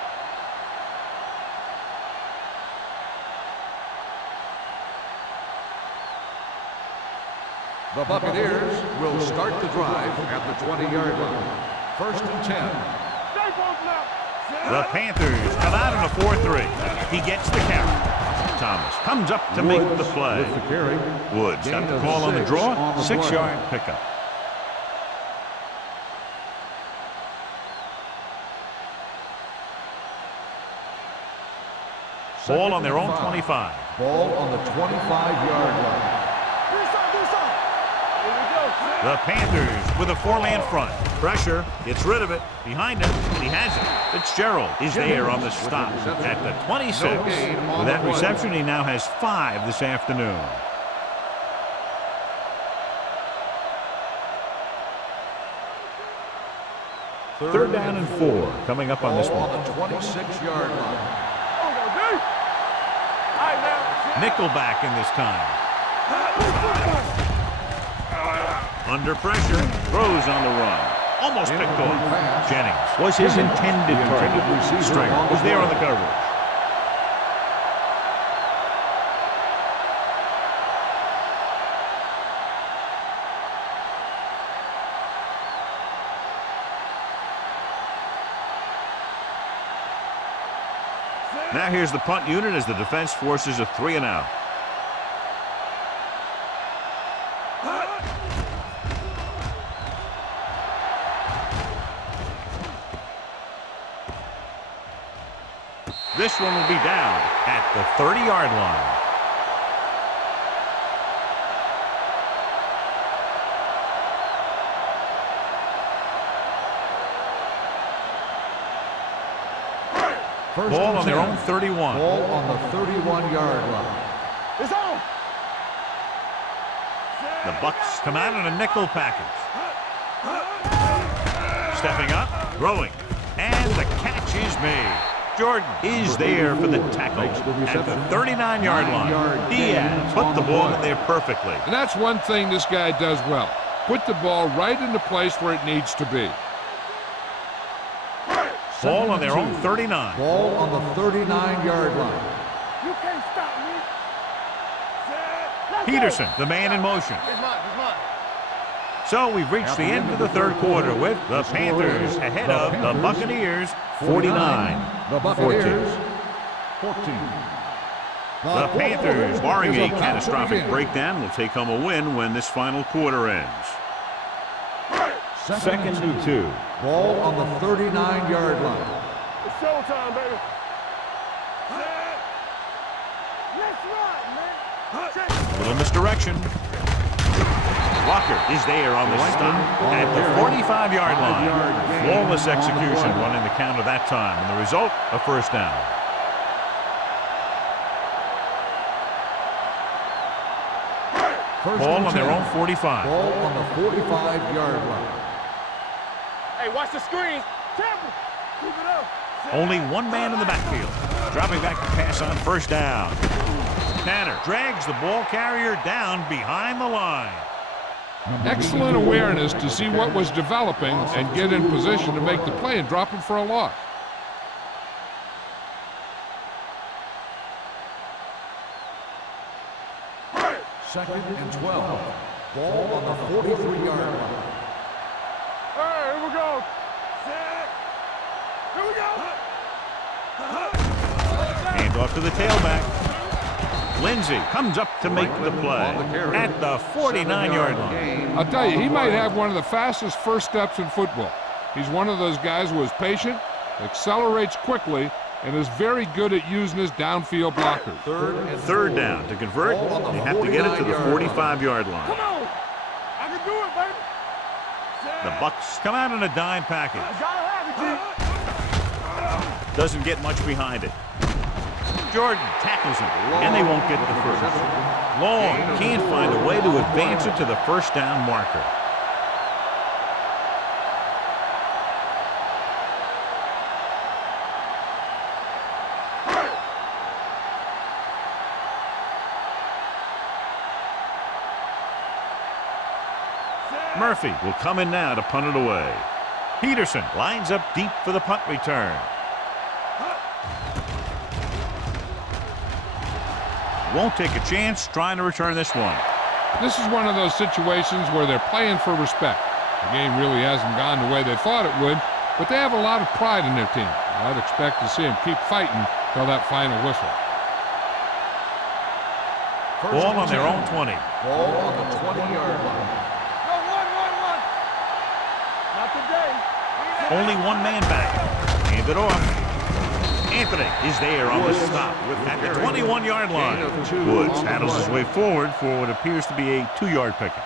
The Buccaneers will start the drive at the 20-yard line. 1st and 10. The Panthers come out in a 4-3. He gets the carry. Thomas comes up to make the play. With the carry. Woods got the call on the draw. 6-yard pickup. Ball on their own 25. Ball on the 25-yard line. The Panthers with a 4-man front. Pressure, gets rid of it. Behind him, and he has it. Fitzgerald is there on the stop at the 26. With that reception, he now has 5 this afternoon. Third down and 4 coming up on this one. On the 26-yard line. Nickelback in this time. Under pressure, throws on the run. Almost picked off. Jennings was his intended target. Stringer was there on the coverage. Now here's the punt unit as the defense forces a 3-and-out. This one will be down at the 30-yard line. Ball on their own 31. Ball on the 31-yard line. It's on. The Bucs come out in a nickel package. Stepping up, throwing, and the catch is made. Jordan is there for the tackle at the 39-yard line. Diaz put the ball in there perfectly. And that's one thing this guy does well. Put the ball right in the place where it needs to be. Ball on their own 39. Ball on the 39-yard line. You can't stop me. Peterson, the man in motion. It's mine. So we've reached the end of the third quarter with the Panthers ahead of the Buccaneers 49. The Buccaneers 14. The Panthers, barring a catastrophic breakdown, will take home a win when this final quarter ends. Second and 2. Ball on the 39-yard line. It's showtime, baby. Let's run, man. Little misdirection. Walker is there on the stop at the 45-yard line. Flawless execution running the counter that time, and the result, a first down. Ball on their own 45. Ball on the 45-yard line. Hey, watch the screen. Temple. Keep it up. Only one man in the backfield. Dropping back to pass on first down. Tanner drags the ball carrier down behind the line. Excellent awareness to see what was developing and get in position to make the play and drop him for a loss. Second and 12. Ball on the 43-yard line. All right, here we go. Here we go. Hand off to the tailback. Lindsey comes up to make the play at the 49-yard line. I'll tell you, he might have one of the fastest first steps in football. He's one of those guys who is patient, accelerates quickly, and is very good at using his downfield blockers. Third down. To convert, they have to get it to the 45-yard line. Come on. I can do it, baby. The Bucs come out in a dime package. Gotta have it, G. Doesn't get much behind it. Jordan tackles him, and they won't get the first. Long can't find a way to advance it to the first down marker. Murphy will come in now to punt it away. Peterson lines up deep for the punt return. Won't take a chance trying to return this one. This is one of those situations where they're playing for respect. The game really hasn't gone the way they thought it would, but they have a lot of pride in their team. I'd expect to see them keep fighting till that final whistle. Ball on their own 20. Ball on the 20-yard line. Go, one. Not today. Only one man back. Hand it off. Anthony is there on the stop at the 21-yard line. Woods handles his way forward for what appears to be a 2-yard pickup.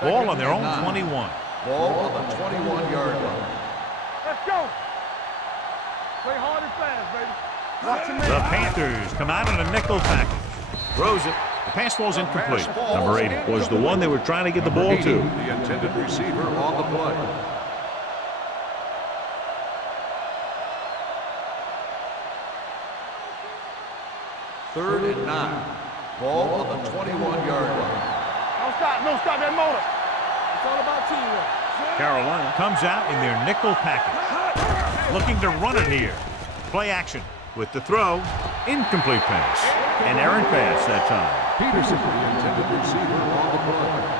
Ball on their own 21. Ball on the 21-yard line. Let's go. Play hard and fast, baby. Watch your man. The Panthers come out in a nickel package. Throws it. The pass falls incomplete. Number 80 was the one they were trying to get the ball to. The intended receiver on the play. Third and 9. Ball on the 21-yard line. Don't stop that motor. It's all about teamwork. Carolina comes out in their nickel package. Looking to run it here. Play action with the throw. Incomplete pass. An errant pass that time. Peterson, the intended receiver on the play.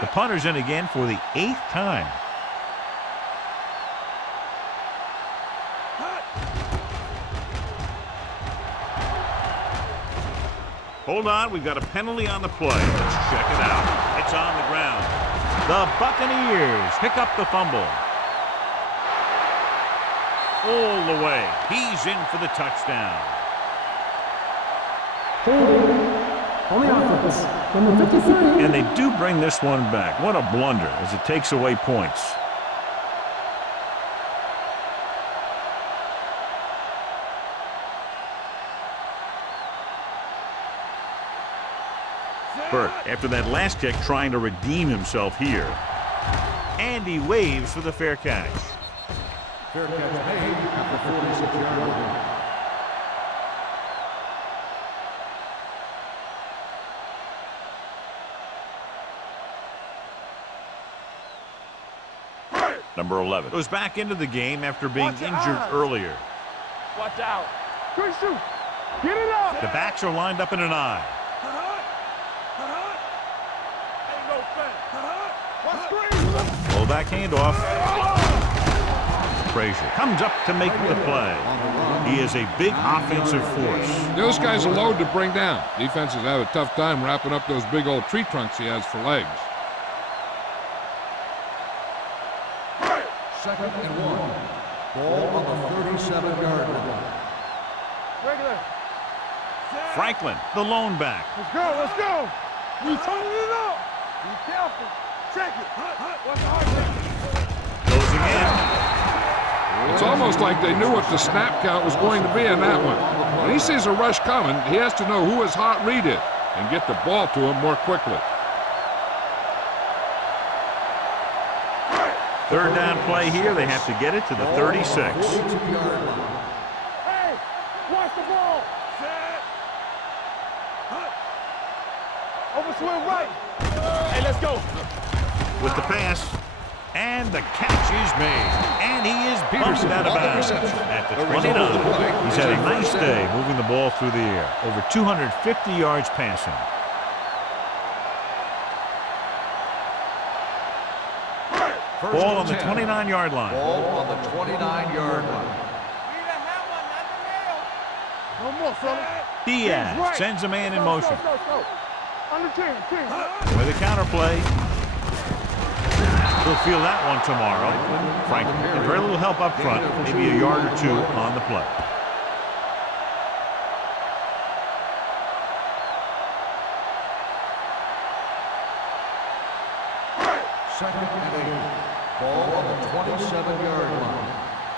The punter's in again for the 8th time. Hold on, we've got a penalty on the play. Let's check it out. It's on the ground. The Buccaneers pick up the fumble. All the way. He's in for the touchdown. Holding on the offense. Number 53. And they do bring this one back. What a blunder as it takes away points. Burke, after that last kick, trying to redeem himself here. And he waves for the fair catch. Fair catch made at the 46-yard line. Number 11 goes back into the game after being injured earlier. Watch out. Quick shoot. Get it up. The backs are lined up in an eye. Ain't no thing. Watch screen. Full back handoff. Frazier comes up to make the play. He is a big offensive force. Those guys are loaded to bring down. Defenses have a tough time wrapping up those big old tree trunks he has for legs. Second and 1. Ball on the 37-yard line. Regular. Franklin, the lone back. Let's go. We turning it up. Be careful. Check it. Watch the hard thing. Closing in. It's almost like they knew what the snap count was going to be in that one. When he sees a rush coming, he has to know who his hot read is and get the ball to him more quickly. Third down play here. They have to get it to the 36. 42-yard line. Hey, watch the ball. Over swing right. Hey, let's go. With the pass. And the catch is made. And he is bumped out of bounds at the 29. He's had a nice day moving the ball through the air. Over 250 yards passing. Ball on the 29-yard line. Ball on the 29-yard line. No more, fella. Diaz sends a man in motion. Go. Under 10. With a counterplay. We'll feel that one tomorrow. Franklin had very little help up front, maybe a yard or two on the play. Second and 8. Ball on the 27-yard line.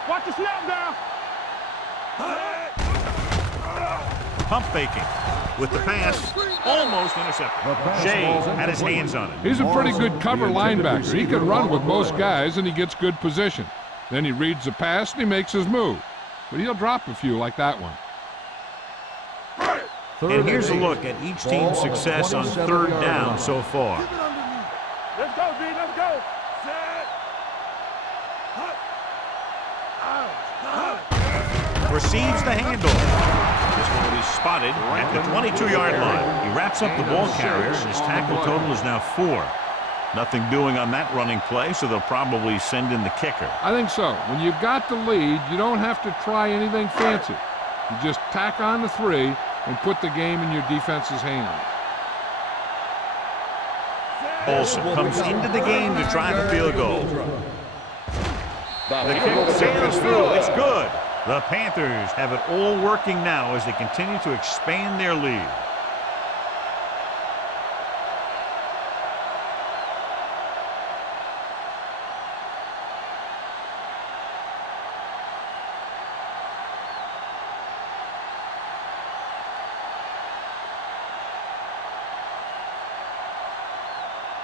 Watch the snap down. pump faking. With the pass, almost intercepted. Shea had his hands on it. He's a pretty good cover linebacker. He can run with most guys, and he gets good position. Then he reads the pass, and he makes his move. But he'll drop a few like that one. And here's a look at each team's success on third down so far. Let's go, D. Let's go. Set. Receives the handoff. This one will be spotted at the 22-yard line. He wraps up the ball carrier, and his tackle total is now 4. Nothing doing on that running play, so they'll probably send in the kicker. I think so. When you've got the lead, you don't have to try anything fancy. You just tack on the 3 and put the game in your defense's hands. Olsen comes into the game to try the field goal. The kick sails through. It's good. The Panthers have it all working now as they continue to expand their lead.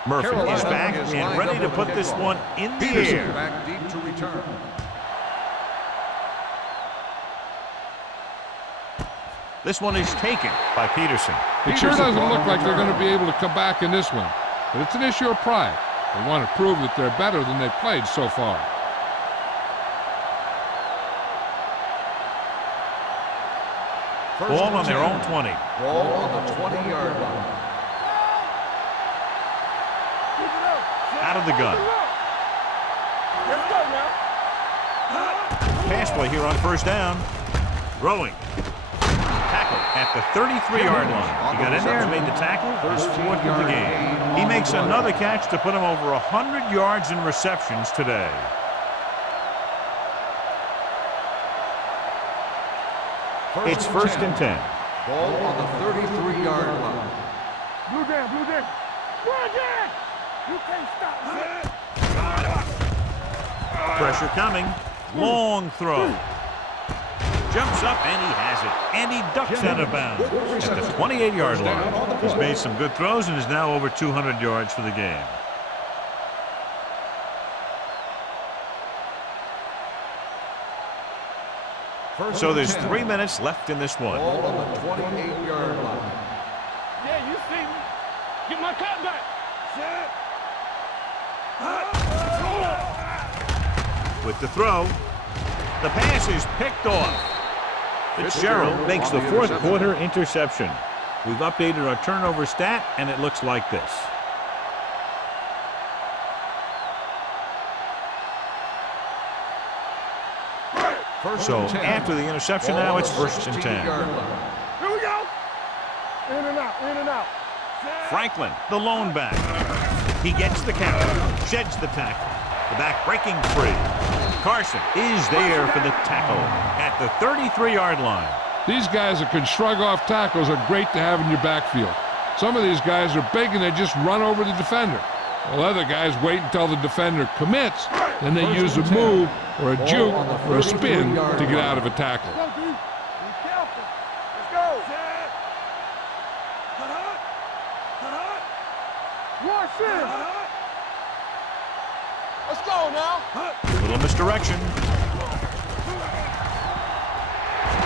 Murphy is back and ready to put this one in the air. Back deep to return. This one is taken by Peterson. It sure doesn't look like they're going to be able to come back in this one. But it's an issue of pride. They want to prove that they're better than they've played so far. Ball on their own 20. Ball on the 20-yard line. Out of the gun. Let's go now. Pass play here on first down. Throwing. Tackle at the 33-yard line. He got in there and made the tackle. His 4th of the game. He makes another catch to put him over 100 yards in receptions today. It's first and 10. Ball on the 33-yard line. Blue down, blue down. Blue down. You can't stop me. Pressure coming. Long throw. Jumps up and he has it. And he ducks out of bounds at the 28-yard line. He's made some good throws and is now over 200 yards for the game. So there's 3 minutes left in this one. Ball on the 28-yard line. Yeah, you see me. Get my cut back. Set. With the throw, the pass is picked off. Fitzgerald makes the 4th quarter interception. We've updated our turnover stat, and it looks like this. So after the interception now, it's first and 10. Here we go. In and out, in and out. Franklin, the lone back. He gets the count, sheds the tackle. The back breaking free. Carson is there for the tackle at the 33-yard line. These guys that can shrug off tackles are great to have in your backfield. Some of these guys are big and they just run over the defender. While other guys wait until the defender commits, then they use a move or a juke or a spin to get out of a tackle. Go, D. Be careful. Let's go. Set. Watch it. Let's go now. Little misdirection.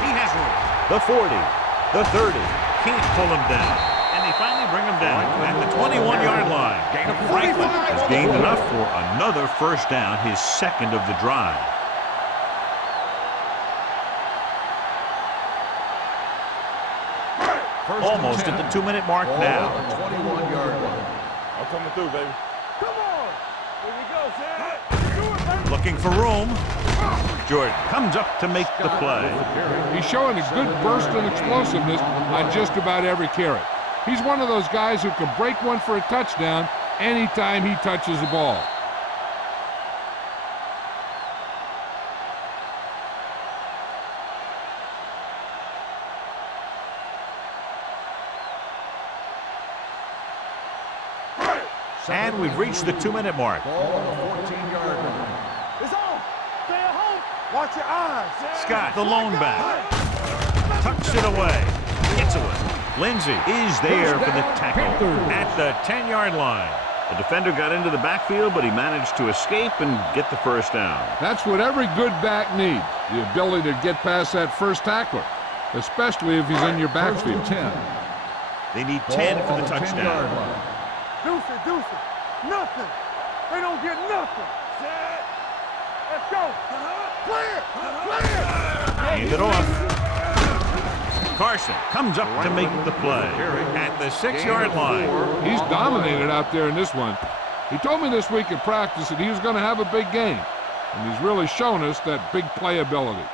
He has room. The 40, the 30. Can't pull him down. And they finally bring him down at the 21-yard line. Franklin has gained enough for another first down, his 2nd of the drive. Almost at the 2-minute mark now. 21-yard line. I'm coming through, baby. Come on. Here we go, Sam. Looking for room. Jordan comes up to make the play. He's showing a good burst and explosiveness on just about every carry. He's one of those guys who can break one for a touchdown anytime he touches the ball. And we've reached the 2-minute mark. Ball on the 14-yard line. It's on. Stay at home. Watch your eyes. Scott, the lone back, tucks it away. gets away. Lindsey is there for the tackle at the 10-yard line. The defender got into the backfield, but he managed to escape and get the first down. That's what every good back needs, the ability to get past that first tackler, especially if he's in your backfield. 10. They need 10 for the touchdown. Deuce it. Nothing. They don't get nothing. Set. Let's go. Clear. Hand it off. Carson comes up to make the play at the 6-yard line. He's dominated out there in this one. He told me this week at practice that he was going to have a big game, and he's really shown us that big play ability.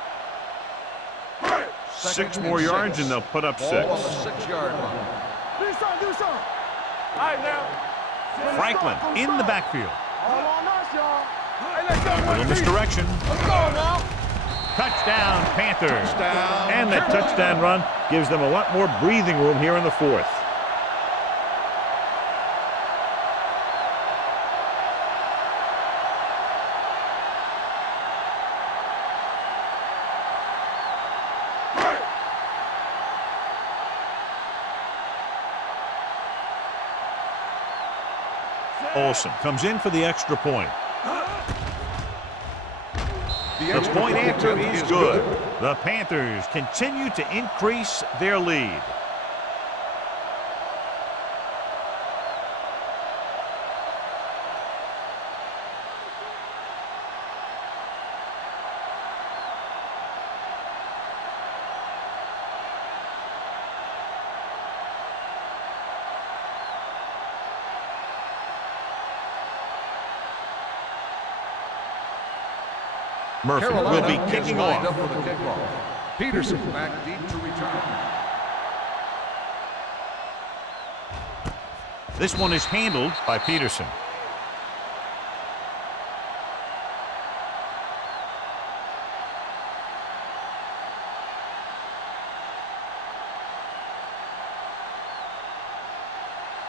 6 more yards, and they'll put up 6. Ball on the 6-yard line. Do something. All right, now. Franklin in the backfield. All on us, y'all. Hey, let's go. Little misdirection. Let's go now. Touchdown, Panthers. And that touchdown run gives them a lot more breathing room here in the 4th. Olsen comes in for the extra point. The point after is good. The Panthers continue to increase their lead. Murphy will be kicking off. For the kickoff. Peterson back deep to return. This one is handled by Peterson.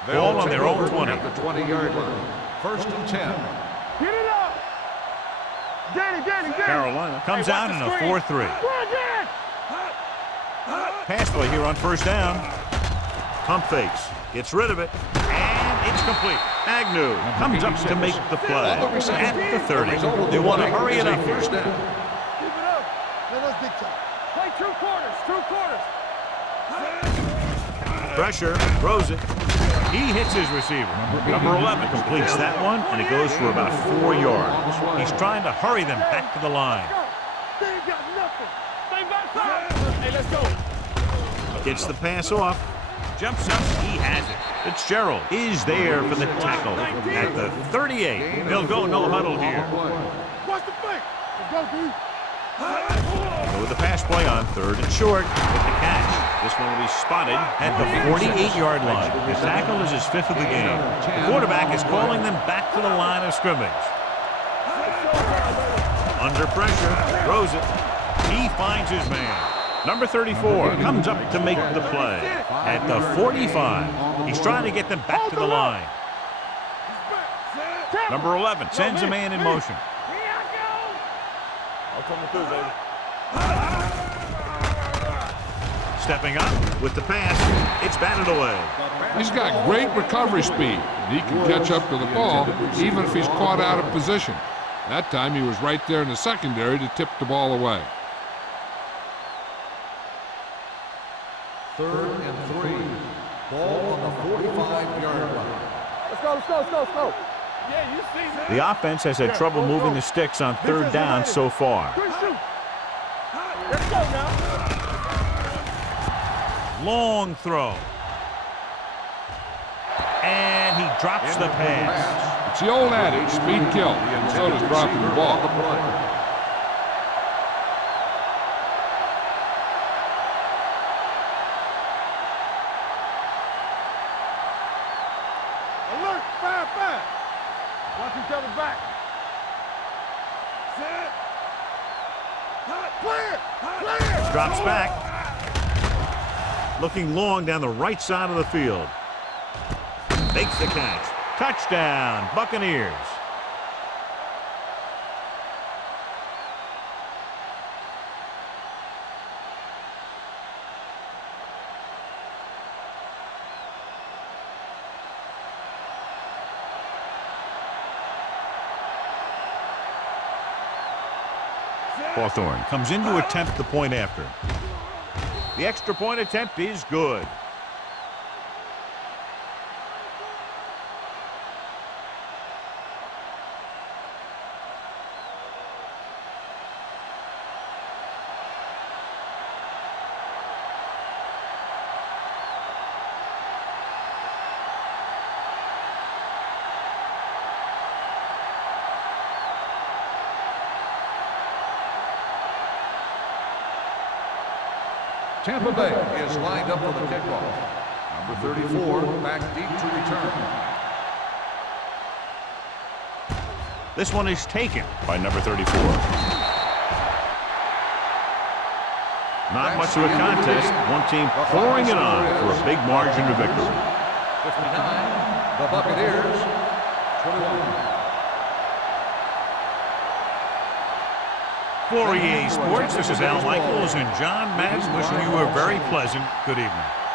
Ball on their own 20. At the 20-yard line. 1st and 10. Get it up. Danny. Carolina comes out in a 4-3. Go again. Pass play here on 1st down. Pump fakes. Gets rid of it. And it's complete. Agnew comes up to make the play at the 30. They want to hurry it up here. Keep it up. Let us big time. Play 2 quarters. Pressure. Throws it. He hits his receiver. Number 11 completes that one, and it goes for about 4 yards. He's trying to hurry them back to the line. They ain't got nothing. Stay back. Hey, let's go. Gets the pass off. Jumps up. He has it. Fitzgerald is there for the tackle at the 38. They'll go no huddle here. Watch the fake. Let's go, dude. Go with the pass play on 3rd and short with the catch. This one will be spotted at the 48-yard line. The tackle is his 5th of the game. The quarterback is calling them back to the line of scrimmage. Under pressure, throws it. He finds his man. Number 34 comes up to make the play at the 45. He's trying to get them back to the line. Number 11 sends a man in motion. I'm coming through, baby. Stepping up with the pass, it's batted away. He's got great recovery speed, and he can catch up to the ball even if he's caught out of position. That time he was right there in the secondary to tip the ball away. 3rd and 3. Ball on the 45-yard line. Let's go. Yeah, you see that. The offense has had trouble moving the sticks on 3rd down so far. Good shoot. Let's go now. Long throw. And he drops the pass. It's the old adage, speed kills, and so does dropping the ball. Alert, 5-5. Watch each other back. Set. Clear. Drops back. Looking long down the right side of the field. Makes the catch. Touchdown, Buccaneers. Hawthorne comes in to attempt the point after. The extra point attempt is good. Tampa Bay is lined up for the kickoff. Number 34 back deep to return. This one is taken by number 34. Not much of a contest. One team pouring it on for a big margin of victory. 59, the Buccaneers, 21. For EA Sports, this is Al Michaels and John Madden wishing you a very pleasant good evening.